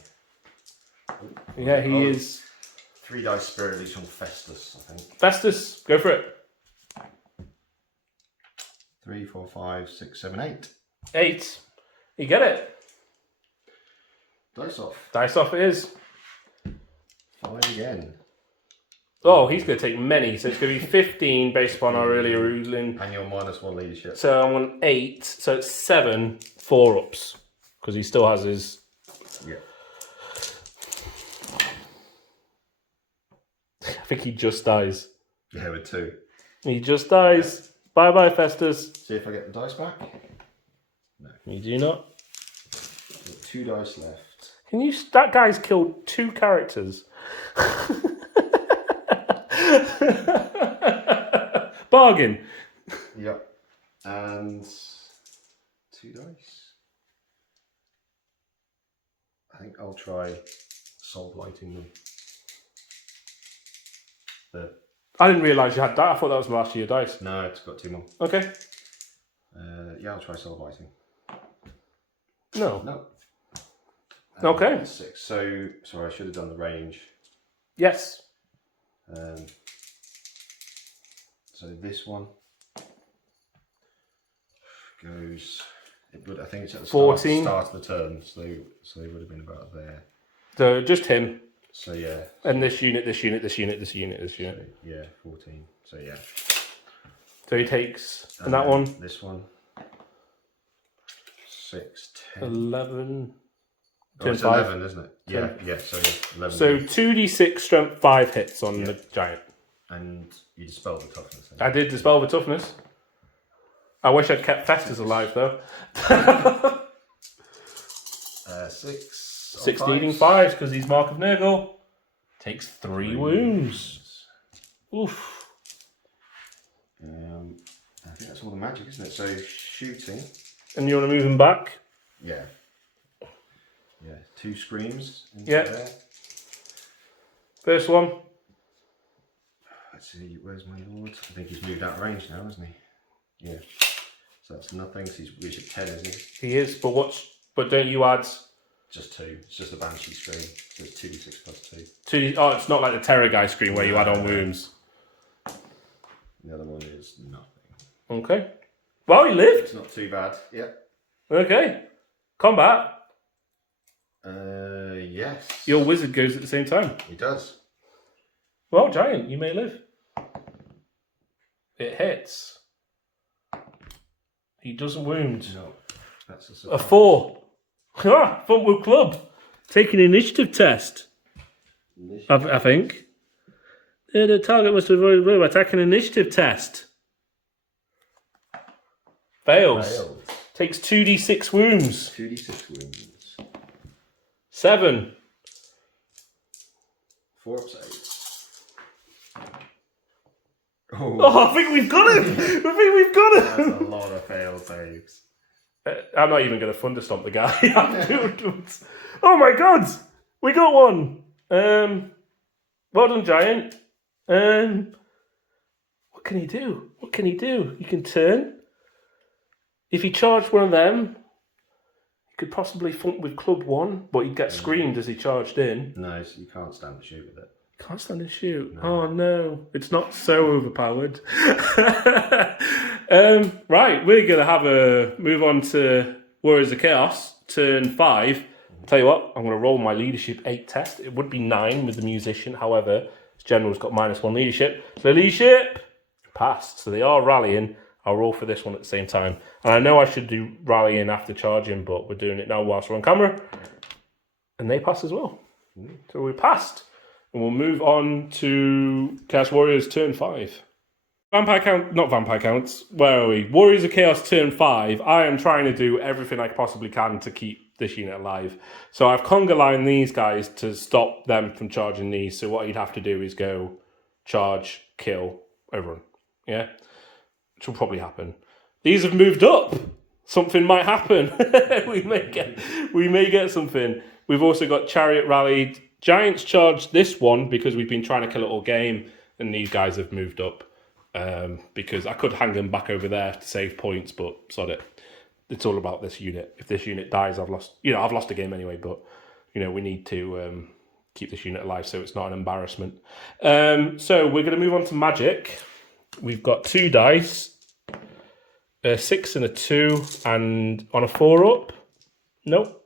Yeah, he is. 3 dice Spirit Leech on Festus, I think. Festus, go for it. 3, 4, 5, 6, 7, 8. 8. You get it. Dice off. Dice off it is. 5 again. Oh, he's going to take many. So it's going to be 15 based upon our earlier ruling. And you're -1 leadership. So I'm on 8. So it's 7 4-ups. Because he still has his... Yeah. I think he just dies. Yeah, with 2. He just dies. Bye-bye, Festus. See if I get the dice back. No. You do not. Got 2 dice left. Can you... That guy's killed 2 characters. Bargain. Yep. And 2 dice. I think I'll try soul lighting them. I didn't realise you had that. I thought that was the last of your dice. No, it's got 2 more. Okay. Yeah, I'll try soul lighting. No. No. Okay. 6. So, sorry, I should have done the range. Yes. So this one goes. It would. I think it's at the 14. start of the turn. So they would have been about there. So just him. So yeah. And this unit, this unit, this unit, this unit, this unit. So, yeah, 14. So yeah. So he takes, and that one? This one. 6, 10. 11. Oh, it's 11, isn't it? Yeah, yeah. So yeah, 11. So 2d6 strength 5 hits on the giant. And you dispel the toughness. I did dispel the toughness. I wish I'd kept Festus alive though. 6. 6 needing 5s because he's Mark of Nurgle. Takes 3 wounds. Oof. I think that's all the magic, isn't it? So shooting. And you want to move him back? Yeah. Yeah. 2 screams. Into Yeah. there. First one. Let's see, where's my lord? I think he's moved out of range now, hasn't he? Yeah. So that's nothing. So he's reached at 10, isn't he? He is, but don't you add Just 2. It's just a Banshee screen. So it's 2d6 plus 2. 2? Oh, it's not like the Terror Guy screen where you add on wounds. The other one is nothing. Okay. Well, he lived. It's not too bad. Yeah. Okay. Combat. Yes. Your wizard goes at the same time. He does. Well, giant, you may live. It hits. He doesn't wound. No. That's a A surprise. 4. Ah, fun with club. Take an initiative test. I think. The target must avoid blow by attacking an initiative test. Fails. Failed. Takes 2d6 wounds. 2d6 wounds. 7. 4 up saves. Oh, I think we've got him. That's a lot of failed saves. I'm not even going to thunderstomp the guy afterwards. Oh my god, we got one. Well done, giant. What can he do? He can turn. If he charged one of them, he could possibly thump with club 1, but he'd get screamed as he charged in. No, so you can't stand to shoot with it. Can't stand and shoot. No. Oh no, it's not so overpowered. Right, we're gonna have a move on to Warriors of Chaos, turn 5. I'll tell you what, I'm gonna roll my leadership 8 test. It would be 9 with the musician, however, his general's got -1 leadership. So leadership passed. So they are rallying. I'll roll for this one at the same time. And I know I should do rallying after charging, but we're doing it now whilst we're on camera. And they pass as well. So we passed. And we'll move on to Chaos Warriors turn 5. Not Vampire Counts. Where are we? Warriors of Chaos turn 5. I am trying to do everything I possibly can to keep this unit alive. So I've conga lined these guys to stop them from charging these. So what you'd have to do is go charge, kill, overrun. Yeah? Which will probably happen. These have moved up. Something might happen. we may get something. We've also got Chariot rallied. Giants charged this one because we've been trying to kill it all game, and these guys have moved up because I could hang them back over there to save points, but sod it. It's all about this unit. If this unit dies, I've lost a game anyway, but we need to keep this unit alive so it's not an embarrassment. So we're going to move on to magic. We've got 2 dice, a 6 and a 2, and on a 4 up. Nope.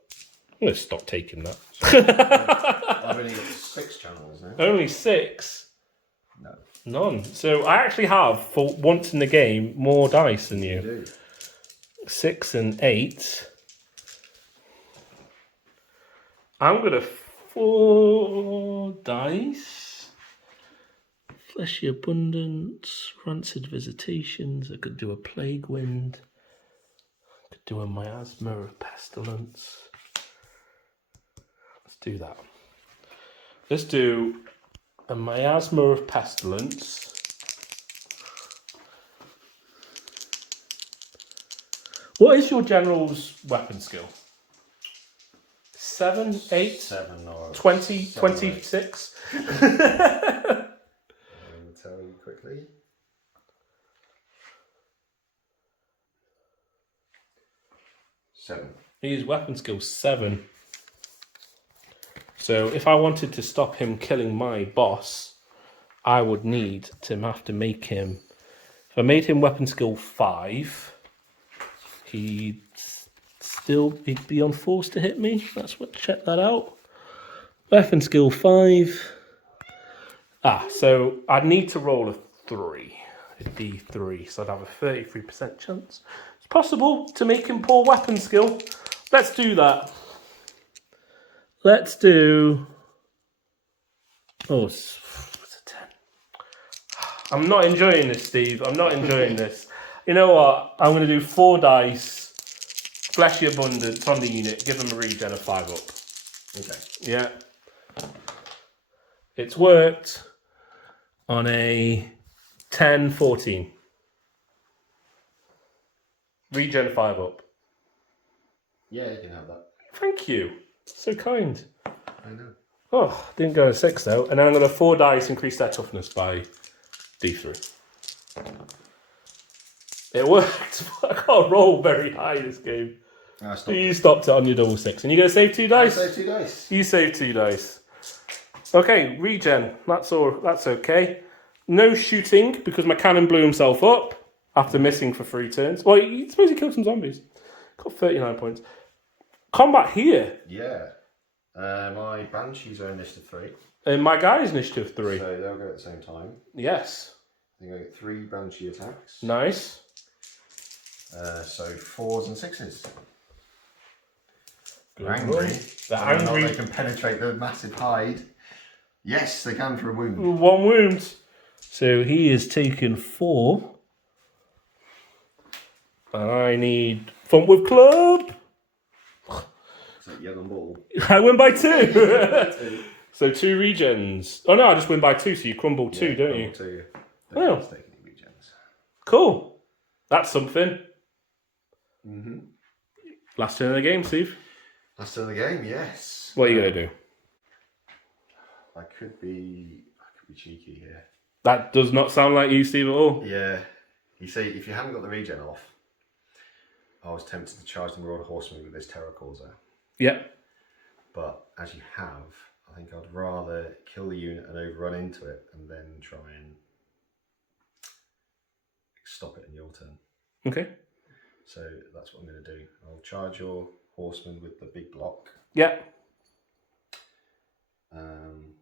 I'm going to stop taking that. I've only got 6 channels now. Only 6? No. None. So I actually have, for once in the game, more dice than you. You do. 6 and 8. I'm going to 4 dice. Fleshy Abundance, Rancid Visitations. I could do a Plague Wind. I could do a Miasma of Pestilence. Let's do that. Let's do a Miasma of Pestilence. What is your general's weapon skill? 7, 8, 7 or 20, 7 or 26? I'll tell you quickly. 7. His weapon skill 7. So if I wanted to stop him killing my boss, I would need to have to make him. If I made him weapon skill 5, he'd be on force to hit me. Check that out. Weapon skill 5. So I'd need to roll a 3. A D3, so I'd have a 33% chance. It's possible to make him poor weapon skill. Let's do that. Let's do... Oh, it's a 10. I'm not enjoying this, Steve. I'm not enjoying this. You know what? I'm going to do 4 dice. Fleshy Abundance on the unit. Give them a regen of 5 up. Okay. Yeah. It's worked on a 10, 14. Regen 5 up. Yeah, you can have that. Thank you. So kind. I know. Oh, didn't go a 6 though. And then I'm going to 4 dice increase their toughness by D3. It worked. I can't roll very high this game. You stopped it on your double 6. And you're going to save 2 dice? I save 2 dice. You save 2 dice. Okay, regen. That's all. That's okay. No shooting because my cannon blew himself up after missing for 3 turns. Well, I suppose he killed some zombies. Got 39 points. Combat here. Yeah. My banshees are initiative 3. And my guy's initiative 3. So they'll go at the same time. Yes. I think I get 3 banshee attacks. Nice. So 4s and 6s. They're Good roll. angry. They're Whether or not angry. they can penetrate the massive hide. Yes, they can for a wound. 1 wound. So he is taken 4. And I need Thump with Club. It's like young and ball. I win by 2. So 2 regens. Oh no, I just win by 2, so you crumble 2, don't you? 2. Oh. Don't take any regens. Cool. That's something. Mm-hmm. Last turn of the game, Steve. Last turn of the game, yes. What are you going to do? I could be cheeky here. That does not sound like you, Steve, at all. Yeah. You see, if you haven't got the regen off, I was tempted to charge the Marauder Horseman with this Terror Causer. Yep. But as you have, I think I'd rather kill the unit and overrun into it and then try and stop it in your turn. Okay. So that's what I'm going to do. I'll charge your Horseman with the big block. Yep. Um,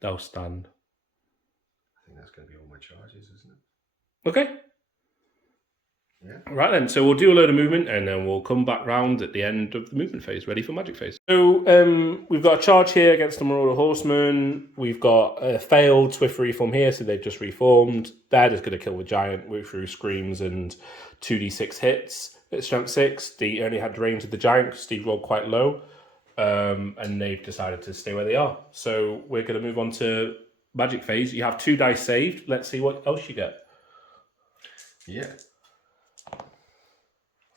They'll stand. I think that's going to be all my charges, isn't it? Okay. Yeah. Right then, so we'll do a load of movement and then we'll come back round at the end of the movement phase, ready for magic phase. So we've got a charge here against the Marauder Horseman. We've got a failed Swift Reform here, so they've just reformed. They're just going to kill the giant through screams and 2d6 hits at strength 6. They only had range with the giant because Steve rolled quite low. And they've decided to stay where they are. So we're going to move on to magic phase. You have 2 dice saved. Let's see what else you get. Yeah.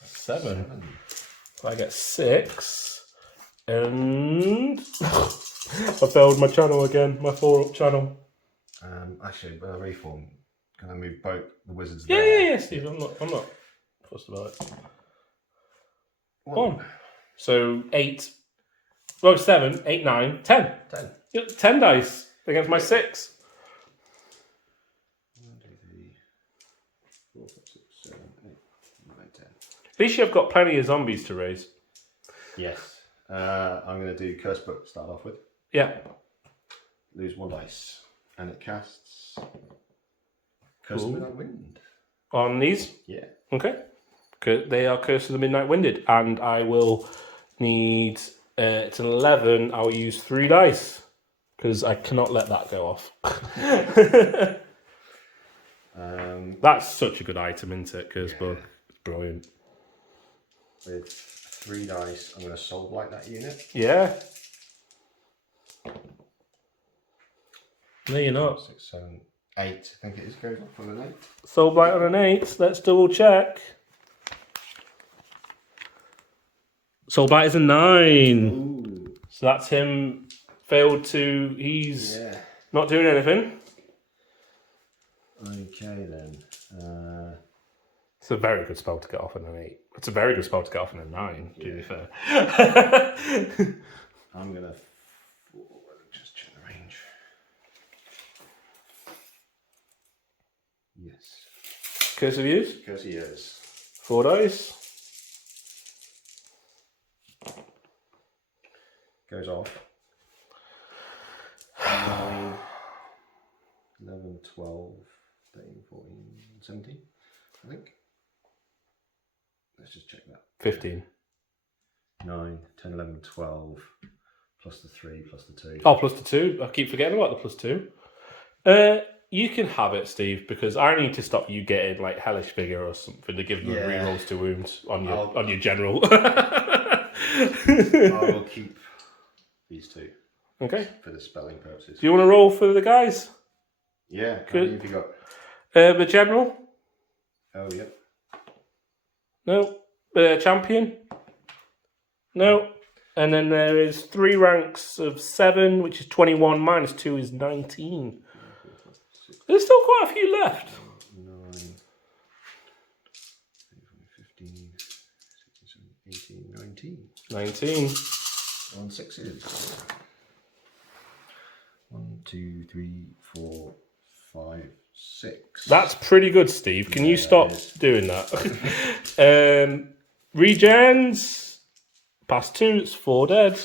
7. I get 6. And I failed my channel again, my 4-up channel. Actually, when I reform, can I move both the wizards Yeah, there? yeah, Steve. I'm not fussed about it. 1. 1. So 8. Well, 7, 8, 9, 10. 10. Yep, 10 dice against my 6. 1, 2, 3, 4, 5, 6, 7, 8, 9, 10. At least you've got plenty of zombies to raise. Yes. I'm going to do Curse Book to start off with. Yeah. Lose 1 dice. And it casts Curse of Midnight Wind. On these? Yeah. Okay. They are Curse of the Midnight Winded. And I will need... it's an 11. I'll use 3 dice. Because I cannot let that go off. That's such a good item, isn't it? Curse Book. It's brilliant. With 3 dice, I'm going to Soul Blight that unit. Yeah. No, you're not. 6, 7, 8. I think it is. Goes off with an 8. Soul Blight on an 8. Let's double check. Soul Blight is a 9. Ooh. So that's him failed to... He's not doing anything. Okay then. It's a very good spell to get off in an 8. It's a very good spell to get off in a 9, to be fair. I'm going to just check the range. Yes. Curse of Use. Curse of Years. 4 dice. Goes off. 9, 11, 12, 13, 14, 17, I think. Let's just check that. 15. 9, 10, 11, 12, plus the 3, plus the 2. Oh, plus the 2. I keep forgetting about the plus 2. You can have it, Steve, because I need to stop you getting like Hellish Figure or something to give them rerolls to wounds on your general. I will keep these 2. Okay. For the spelling purposes. Do you want to roll for the guys? Yeah. How Good. many have you got? The general? Oh, yep. No. Champion? No. And then there is 3 ranks of 7, which is 21. Minus 2 is 19. 6, There's still quite a few left. 9, 15, 16, 17, 18, 19. 19. On 6s. 1, 2, 3, 4, 5, 6. That's pretty good, Steve. Can you Yeah, stop it is. doing that? Regens. Past 2, it's 4 dead.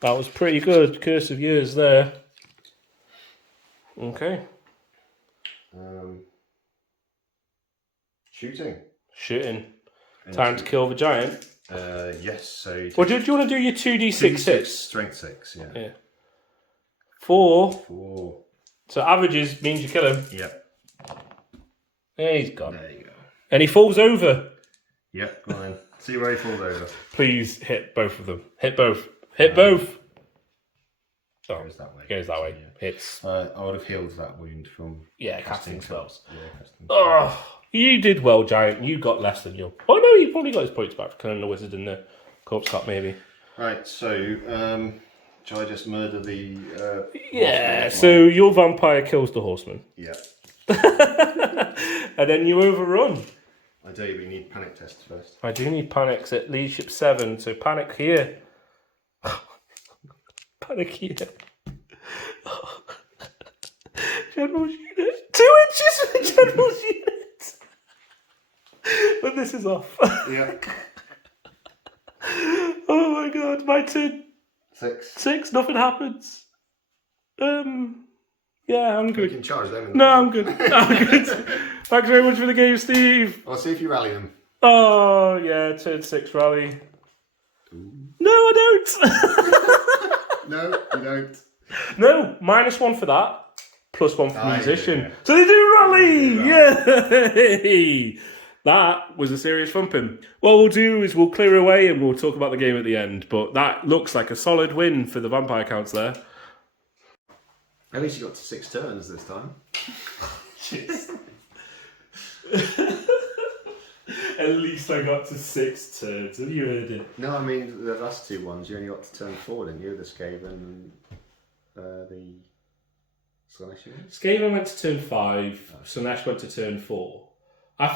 That was pretty good. Curse of Years there. Okay. Shooting. Shooting. Time to kill the giant. Yes, so... Or do you want to do your 2d6 hits? Strength 6, yeah. Yeah. 4. 4. So averages means you kill him. Yep. Yeah, he's gone. There you go. And he falls over. Yep, go on then. See where he falls over. Please hit both of them. Hit both. Hit both. Oh, Goes that way. goes that way. Yeah. Hits. I would have healed that wound from... Casting spells. Yeah, casting spells. Oh, you did well, Giant. You got less than you. Oh no, he probably got his points back. Kind of the wizard in the corpse cut, maybe. Right, so shall I just murder the? Yeah. horseman? So your vampire kills the horseman, Yeah, and then you overrun. I do. We need panic tests first. I do need panics at leadership 7. So panic here. Panic here. General's unit. 2 inches for General's unit. But this is off. Yeah. Oh my god, my turn. 6. 6, nothing happens. Yeah, I'm We good. can charge them. No, I'm good. I'm good. Thanks very much for the game, Steve. I'll see if you rally them. Oh, yeah, turn 6 rally. No, I don't. No, you don't. No, -1 for that. +1 for Ah, musician. yeah. So they do rally! They Yay! That was a serious thumping. What we'll do is we'll clear away and we'll talk about the game at the end. But that looks like a solid win for the vampire counts there. At least you got to 6 turns this time. At least I got to 6 turns. Have you heard it? No, I mean the last 2 ones. You only got to turn 4, didn't you? The Skaven and the Slanesh. Skaven went to turn 5. Slanesh went to turn 4. I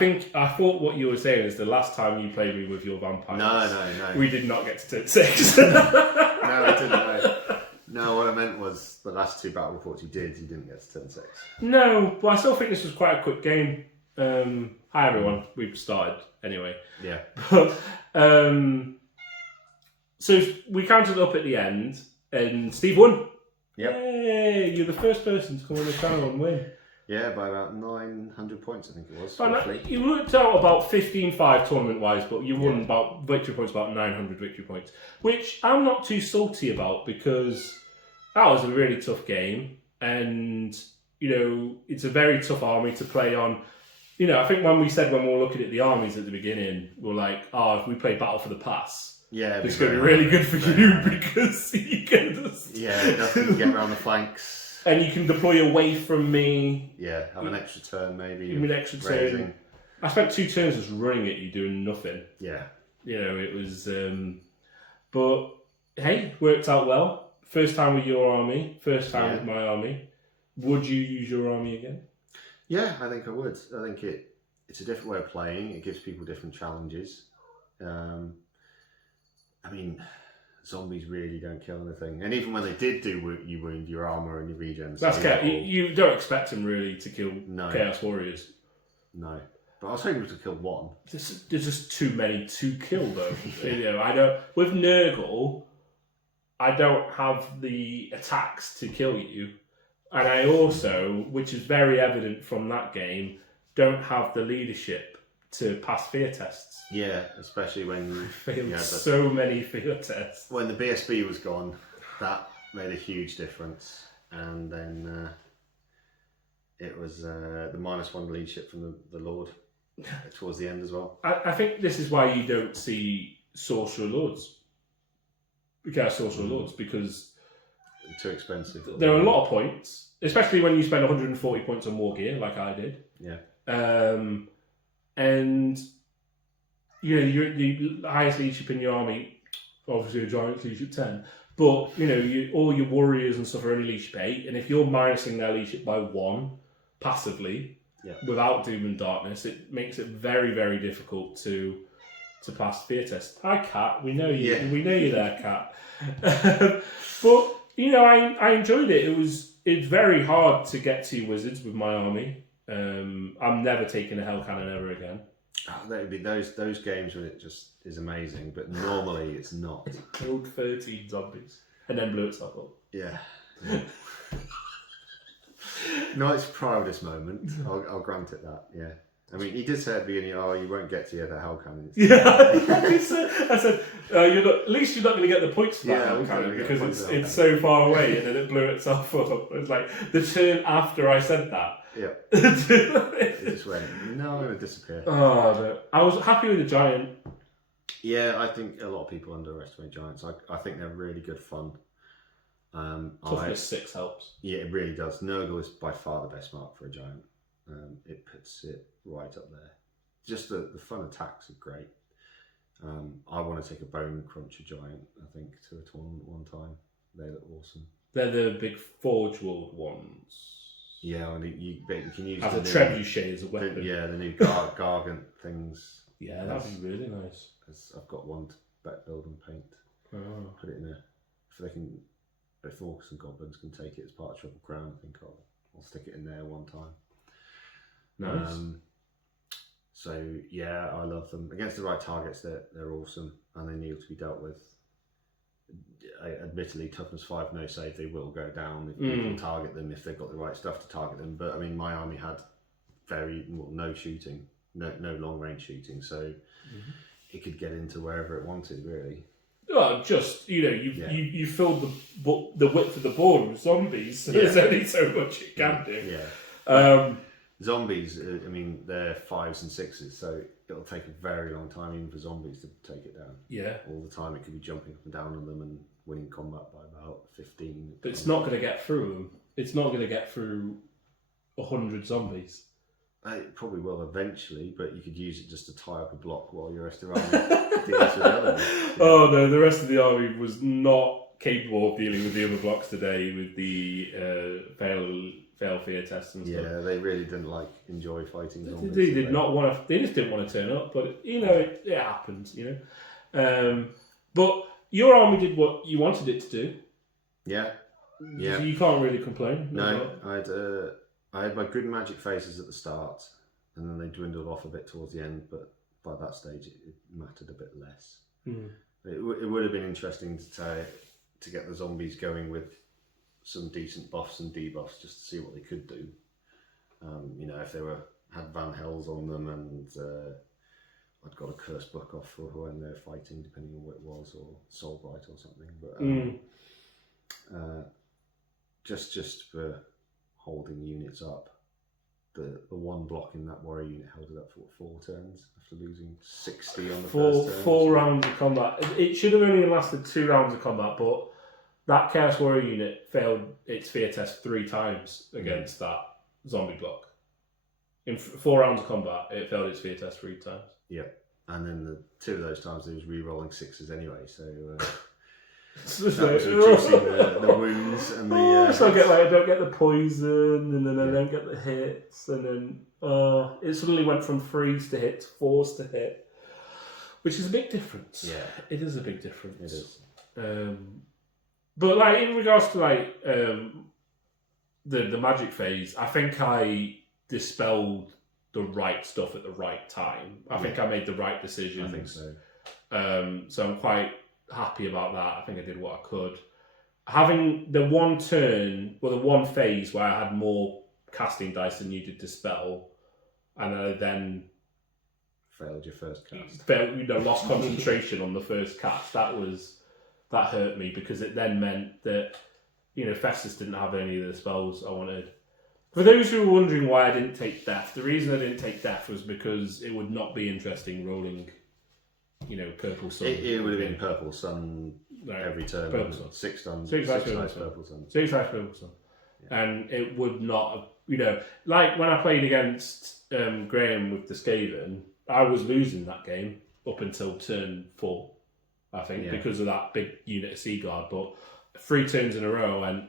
thought what you were saying is the last time you played me with your vampires. No. We did not get to turn 6. No, I didn't know. No, what I meant was the last 2 battle reports you didn't get to turn 6. No, but I still think this was quite a quick game. Hi everyone, we've started anyway. Yeah. So we counted up at the end, and Steve won. Yep. Yay! You're the first person to come on the channel and win. Yeah, by about 900 points, I think it was. But roughly. you worked out about 15-5 tournament-wise, but you won about victory points, about 900 victory points, which I'm not too salty about because that was a really tough game, and it's a very tough army to play on. I think when we were looking at the armies at the beginning, we're like, if we play Battle for the Pass, Yeah, it's going to be really good for you because you can just... Yeah, definitely get around the flanks. And you can deploy away from me. Yeah, have an extra turn maybe. Give me an extra turn. raising. I spent 2 turns just running at you, doing nothing. Yeah. It was... but, hey, worked out well. First time with your army, first time with my army. Would you use your army again? Yeah, I think I would. I think it's a different way of playing. It gives people different challenges. I mean, zombies really don't kill anything. And even when they did you wound your armour and your regen. That's you don't expect them really to kill Chaos Warriors. No. But I was hoping to kill 1. There's just too many to kill though. I don't... With Nurgle, I don't have the attacks to kill you. And I also, which is very evident from that game, don't have the leadership to pass fear tests. Yeah, especially when you Failed so many fear tests. When the BSB was gone, that made a huge difference. And then it was the -1 leadership from the Lord towards the end as well. I think this is why you don't see Sorcerer Lords. Sorcerer Lords, because too expensive. There are a lot of points, especially when you spend 140 points on war gear, like I did. Yeah. And you're the highest leadership in your army, obviously a giant leadership 10. But all your warriors and stuff are only leadership 8, and if you're minusing their leadership by 1, passively, Yeah. without Doom and Darkness, it makes it very, very difficult to pass fear test. Hi, Cat. We know you. Yeah. We know you're there, Cat. But you know, I enjoyed it. It's very hard to get to wizards with my army. I'm never taking a hell cannon ever again. Oh, that would be those games when it just is amazing, but normally it's not. It killed 13 zombies and then blew itself up. Yeah. Nice proudest moment. I'll grant it that. Yeah. I mean, he did say at the beginning, "Oh, you won't get to the other hell cannons." Yeah, I said, you're not, at least you're not going to get the points for that hell cannon okay, because it's so far away, and then it blew itself up. It's like the turn after I said that. Yeah. It just went, no, I'm going to disappear. Oh, no. I was happy with the giant. Yeah, I think a lot of people underestimate giants. I think they're really good fun. Toughness 6 helps. Yeah, it really does. Nurgle is by far the best mark for a giant. It puts it right up there. Just the fun attacks are great. I want to take a bone cruncher giant, I think, to a tournament one time. They look awesome. They're the big Forge World ones. Yeah, and you can use As a trebuchet as a weapon. The new gargant things. Yeah, that'd be really nice. I've got one to build and paint. Oh. Put it in there. If orcs and goblins can take it as part of Triple Crown, I think I'll stick it in there one time. Nice. So yeah, I love them. Against the right targets, they're awesome, and they need to be dealt with. Admittedly, toughness 5, no save. They will go down if people target them, if they've got the right stuff to target them. But I mean, my army had no shooting, no long range shooting, so it could get into wherever it wanted, really. Well, just you filled the width of the board with zombies. So there's only so much it can do. Yeah. Zombies, I mean, they're 5s and 6s, so it'll take a very long time even for zombies to take it down. Yeah. All the time, it could be jumping up and down on them and winning combat by about 15. But it's not going to get through them. It's not going to get through 100 zombies. It probably will eventually, but you could use it just to tie up a block while your rest of the army deals with the other ones. Yeah. Oh no, the rest of the army was not capable of dealing with the other blocks today with the fail fear tests and stuff. Yeah, they really didn't enjoy fighting zombies. They did not want to. They just didn't want to turn up. But it happens. But your army did what you wanted it to do. Yeah. So you can't really complain. No, I had my good magic phases at the start, and then they dwindled off a bit towards the end. But by that stage, it mattered a bit less. It would have been interesting to get the zombies going with some decent buffs and debuffs, just to see what they could do. If they had Van Hells on them, and I'd got a curse book off for when they're fighting, depending on what it was, or Soulblight or something. But just for holding units up, the one block in that warrior unit held it up for 4 turns after losing 60 on the first turn. 4 rounds of combat. It should have only lasted 2 rounds of combat, but that Chaos Warrior unit failed its fear test 3 times against that zombie block. In 4 rounds of combat, it failed its fear test 3 times. Yeah, and then the 2 of those times it was re-rolling 6s anyway, so that was reducing the wounds and the... So I don't get the poison, and then I don't get the hits, and then it suddenly went from 3s to hits, 4s to hit, which is a big difference. Yeah. It is a big difference. It is. But in regards to the magic phase, I think I dispelled the right stuff at the right time. I think I made the right decisions. I think so. So I'm quite happy about that. I think I did what I could. Having the one turn, the one phase where I had more casting dice than you did dispel, and I then failed your first cast. Lost concentration on the first cast. That hurt me, because it then meant that Festus didn't have any of the spells I wanted. For those who were wondering why I didn't take Death, the reason I didn't take Death was because it would not be interesting rolling, Purple Sun. It would have been Purple Sun every turn. Purple Sun. 6 times. 6 times Purple Sun. 6 times Purple Sun. Yeah. And it would not have, like when I played against Graham with the Skaven, I was losing that game up until turn 4, I think, because of that big unit of Sea Guard. But 3 turns in a row, and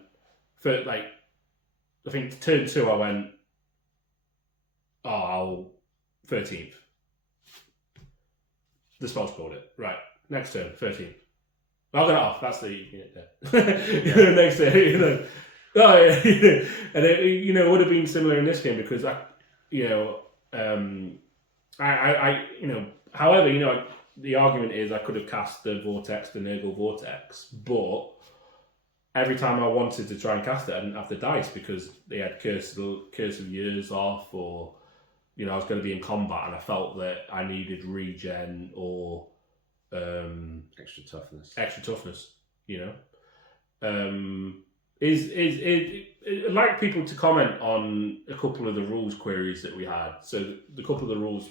for I think turn 2 I went, I'll 13th. The spell's called it. Right. Next turn, 13th. I'll get it off. That's the next turn. And it would have been similar in this game because however, the argument is I could have cast the Vortex, the Nurgle Vortex, but every time I wanted to try and cast it, I didn't have the dice because they had Curse of Years off, or I was going to be in combat and I felt that I needed regen or extra toughness. I'd like people to comment on a couple of the rules queries that we had. So the couple of the rules,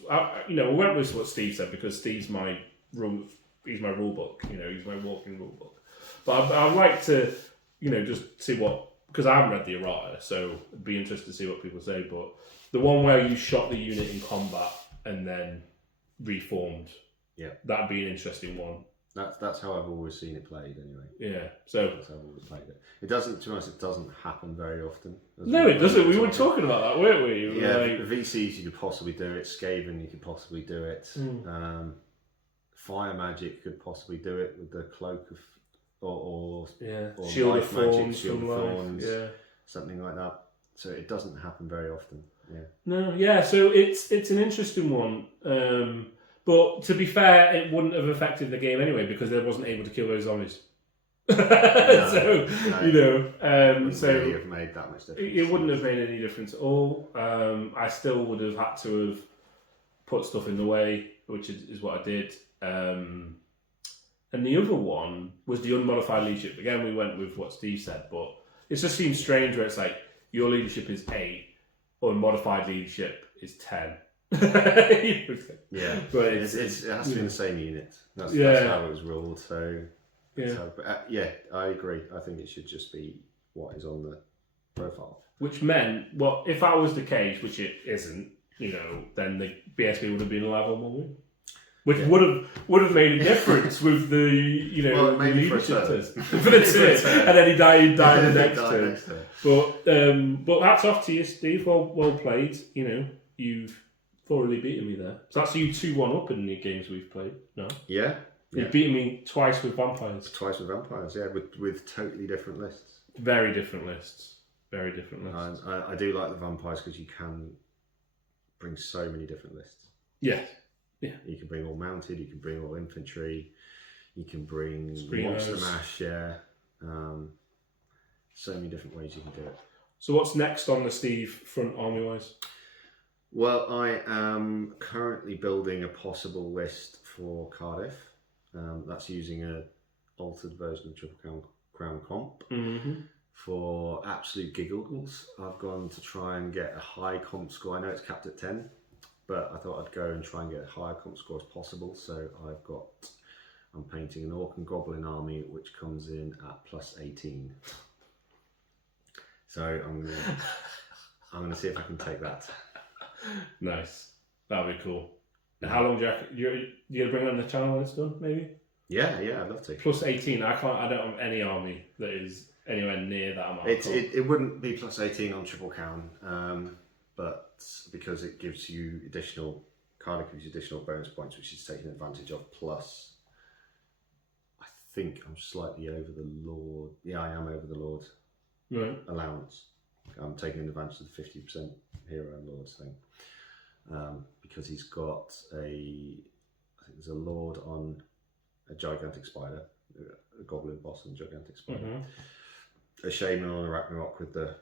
we went with what Steve said because Steve's my rule book. He's my walking rule book. But I'd like to, just see because I haven't read the errata, so it'd be interesting to see what people say. But the one where you shot the unit in combat and then reformed, that'd be an interesting one. That's how I've always seen it played, anyway. Yeah, so that's how I've always played it. It doesn't, to be honest, it doesn't happen very often. No, it doesn't. We were talking about that, weren't we? VCs you could possibly do it. Skaven you could possibly do it. Fire magic could possibly do it with the cloak of or shield of thorns, something like that. So it doesn't happen very often. Yeah. No, yeah. So it's an interesting one. But to be fair, it wouldn't have affected the game anyway because they wasn't able to kill those zombies. Really have made that much difference. It wouldn't have made any difference at all. I still would have had to have put stuff in the way, which is what I did. And the other one was the unmodified leadership. Again, we went with what Steve said, but it just seems strange where it's like your leadership is 8, unmodified leadership is 10. But it has to be in the same unit. That's how it was ruled. So I agree. I think it should just be what is on the profile. Which meant, well, if that was the case, which it isn't, then the BSB would have been a level 1 which would have made a difference with the maybe leadership for test. For the turn, and then he died the next turn. But hats off to you, Steve. Well played. You've thoroughly beaten me there. So that's you 2-1 up in the games we've played. No. Yeah. You've beaten me twice with vampires. With totally different lists. Very different lists. I do like the vampires because you can bring so many different lists. Yeah. You can bring all mounted, you can bring all infantry, you can bring Screamers. monster mash, so many different ways you can do it. So what's next on the Steve front army-wise? Well, I am currently building a possible list for Cardiff. That's using an altered version of Triple Crown Comp. Mm-hmm. For absolute giggles, I've gone to try and get a high comp score. I know it's capped at 10. But I thought I'd go and try and get a higher comp score as possible. So I'm painting an Orc and Goblin army, which comes in at plus 18. So I'm gonna see if I can take that. Nice, that'll be cool. And how long do you gonna bring it on the channel when it's done? Maybe. Yeah, I'd love to. Plus 18. I don't have any army that is anywhere near that amount. It wouldn't be plus 18 on Triple Crown. But because it gives you Cardiff gives you additional bonus points, which is taken advantage of. Plus, I think I'm slightly over the Lord. Yeah, I am over the Lord allowance. I'm taking advantage of the 50% hero and Lords thing because he's got I think there's a Lord on a gigantic spider, a Goblin boss and gigantic spider, a Shaman on a Ragnarok with the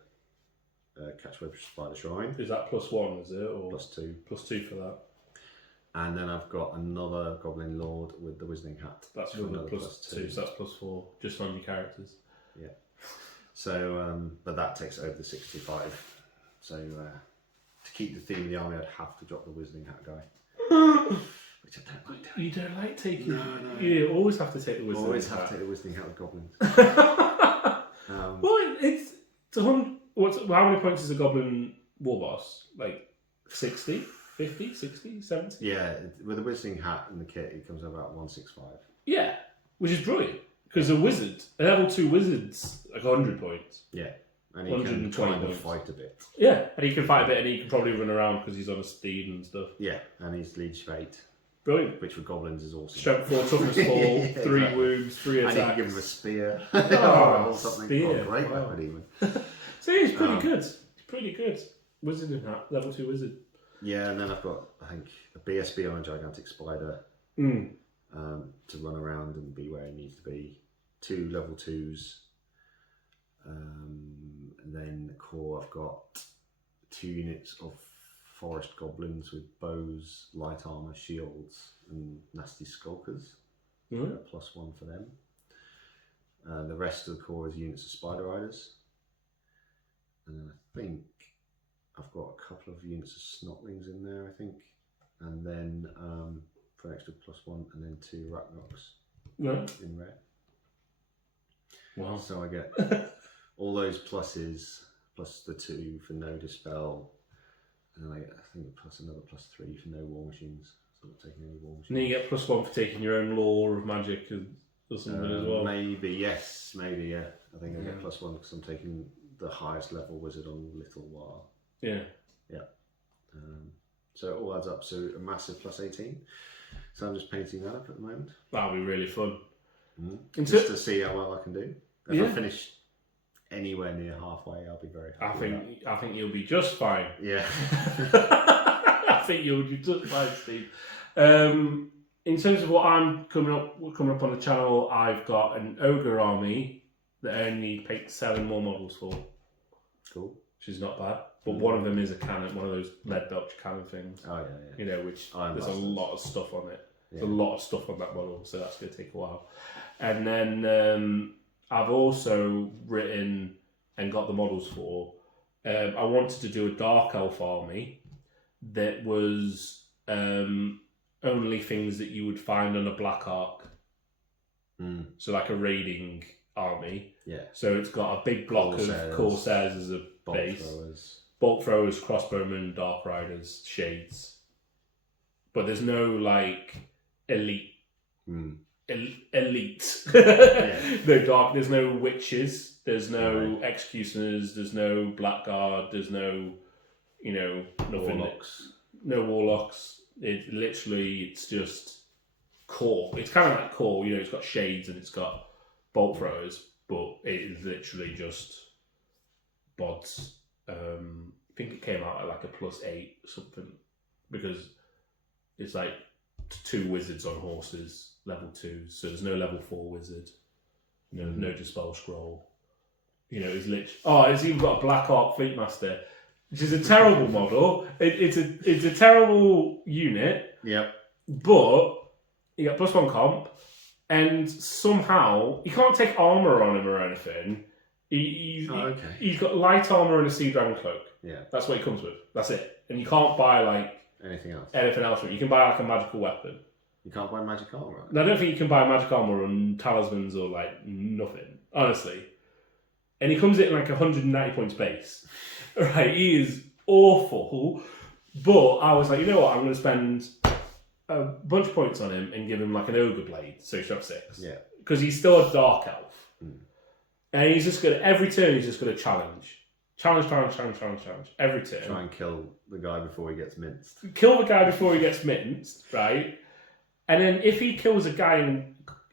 Catchweb Spider Shrine. Is that +1, is it? Or +2. +2 for that. And then I've got another Goblin Lord with the Wizarding Hat. That's for another +2, so that's +4, just on your characters. Yeah. So, but that takes over the 65. So, to keep the theme of the army, I'd have to drop the Wizarding Hat guy. Which I don't like doing. You don't like taking... No. You always have to take the Wizarding Hat. Always have to take the Wizarding Hat with Goblins. Well, it's 100... How many points is a Goblin War Boss? Like 60? 50? 60? 70? Yeah, with the Wizarding Hat and the kit, it comes about 165. Yeah, which is brilliant. Because a level 2 wizard's like 100 points. Yeah, And he can 120 kind of points. fight a bit. Yeah, and he can fight a bit, and he can probably run around because he's on a steed and stuff. Yeah, and he's lead shape 8, Brilliant. which for goblins is awesome. Strength 4, toughness 4, 3 Exactly. wounds, 3 attacks. And you can give him a spear. Oh, or something. spear. Or a great Wow. weapon even. So he's pretty good. He's pretty good. Wizard in that, level 2 wizard. Yeah, and then I've got, I think, a BSB on a gigantic spider to run around and be where he needs to be. 2 level 2s. And then the core, I've got 2 units of forest goblins with bows, light armour, shields, and nasty skulkers. +1 for them. The rest of the core is units of spider riders. And then I think I've got a couple of units of snotlings in there, I think. And then for an extra +1, and then 2 Ragnarok's in red. Wow. So I get all those pluses, plus the 2 for no dispel, and then I get, I think, plus another +3 for no war machines. So I'm not taking any war machines. And then you get +1 for taking your own lore of magic or something as well. Maybe, yes, maybe, yeah. I think I get +1 because I'm taking the highest level wizard on Little War. Yeah. Yeah. So it all adds up, so a massive +18. So I'm just painting that up at the moment. That'll be really fun. Just to see how well I can do. If I Yeah. finish anywhere near halfway, I'll be very happy. I think you'll be just fine. Yeah. I think you'll be just fine, Steve. In terms of what I'm coming up on the channel, I've got an ogre army that I only paint 7 more models for. Cool. Which is not bad. But one of them is a cannon, one of those lead dodge cannon things. Oh yeah. You know, which Iron there's Blasters. a lot of stuff on it. Yeah. There's a lot of stuff on that model, so that's going to take a while. And then I've also written and got the models for. I wanted to do a Dark Elf army that was only things that you would find on a Black Ark. So like a raiding army. Yeah. So it's got a big block of Corsairs as a base. Bolt throwers, crossbowmen, dark riders, shades. But there's no like elite. Elite. No dark. There's no witches. There's no executioners. There's no blackguard. There's no, nothing. Warlocks. No warlocks. It's just core. It's kind of like core. It's got shades and it's got bolt throwers, but it is literally just bods. I think it came out at like a +8 or something, because it's like 2 wizards on horses, level 2s, so there's no level 4 wizard, no dispel scroll. It's it's even got a Black Ark Fleet Master, which is a terrible model. It's a terrible unit. Yep. But you got +1 comp, and somehow you can't take armor on him or anything. He's got light armor and a sea dragon cloak. Yeah. That's what he comes with. That's it. And you can't buy like anything else. With it. You can buy like a magical weapon. You can't buy magic armor. No, I don't think you can buy magic armor and talismans or like nothing. Honestly. And he comes in like 190 points base. Right, he is awful. But I was like, you know what? I'm going to spend a bunch of points on him and give him like an ogre blade, so he's got 6. Yeah. Because he's still a dark elf. And he's just going to, every turn, he's just going to challenge. Challenge. Every turn. Try and kill the guy before he gets minced. Kill the guy before he gets minced, right? And then if he kills a guy,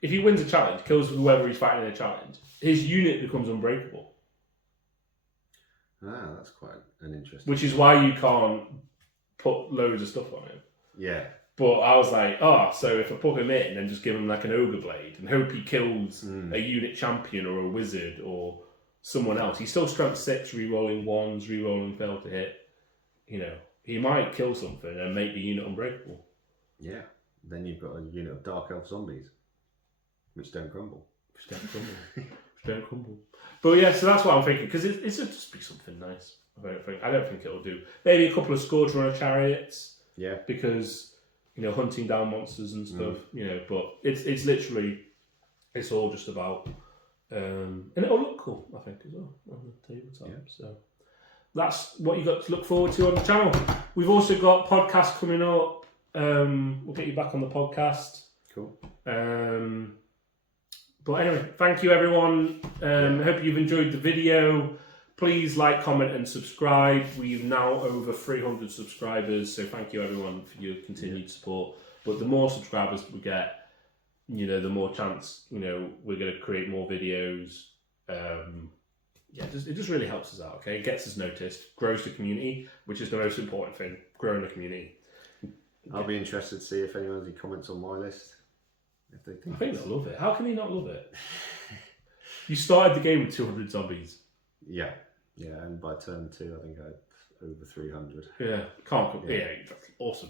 if he wins a challenge, kills whoever he's fighting in a challenge, his unit becomes unbreakable. Ah, that's quite an interesting. Which is why you can't put loads of stuff on him. Yeah. But I was like, so if I put him in and just give him like an ogre blade and hope he kills a unit champion or a wizard or someone else, he's still strength 6, rerolling 1s, rerolling fail to hit. He might kill something and make the unit unbreakable. Yeah. Then you've got a unit of dark elf zombies, which don't crumble. But yeah, so that's what I'm thinking, because it's just be something nice. I don't think it'll do. Maybe a couple of Scourge Runner chariots. Yeah. Because hunting down monsters and stuff. But it's literally, it's all just about, and it'll look cool, I think, as well on the tabletop. Yeah. So that's what you got to look forward to on the channel. We've also got podcasts coming up. We'll get you back on the podcast. Cool. But anyway, thank you everyone. I hope you've enjoyed the video. Please like, comment, and subscribe. We've now over 300 subscribers, so thank you everyone for your continued support. But the more subscribers we get, the more chance, we're going to create more videos. It just really helps us out, okay? It gets us noticed, grows the community, which is the most important thing, growing the community. I'll be interested to see if anyone has any comments on my list. If they I think they'll love it. How can they not love it? You started the game with 200 zombies. Yeah, and by turn 2, I think I had over 300. Yeah, that's awesome.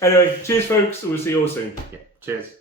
Anyway, cheers folks, we'll see you all soon. Yeah, cheers.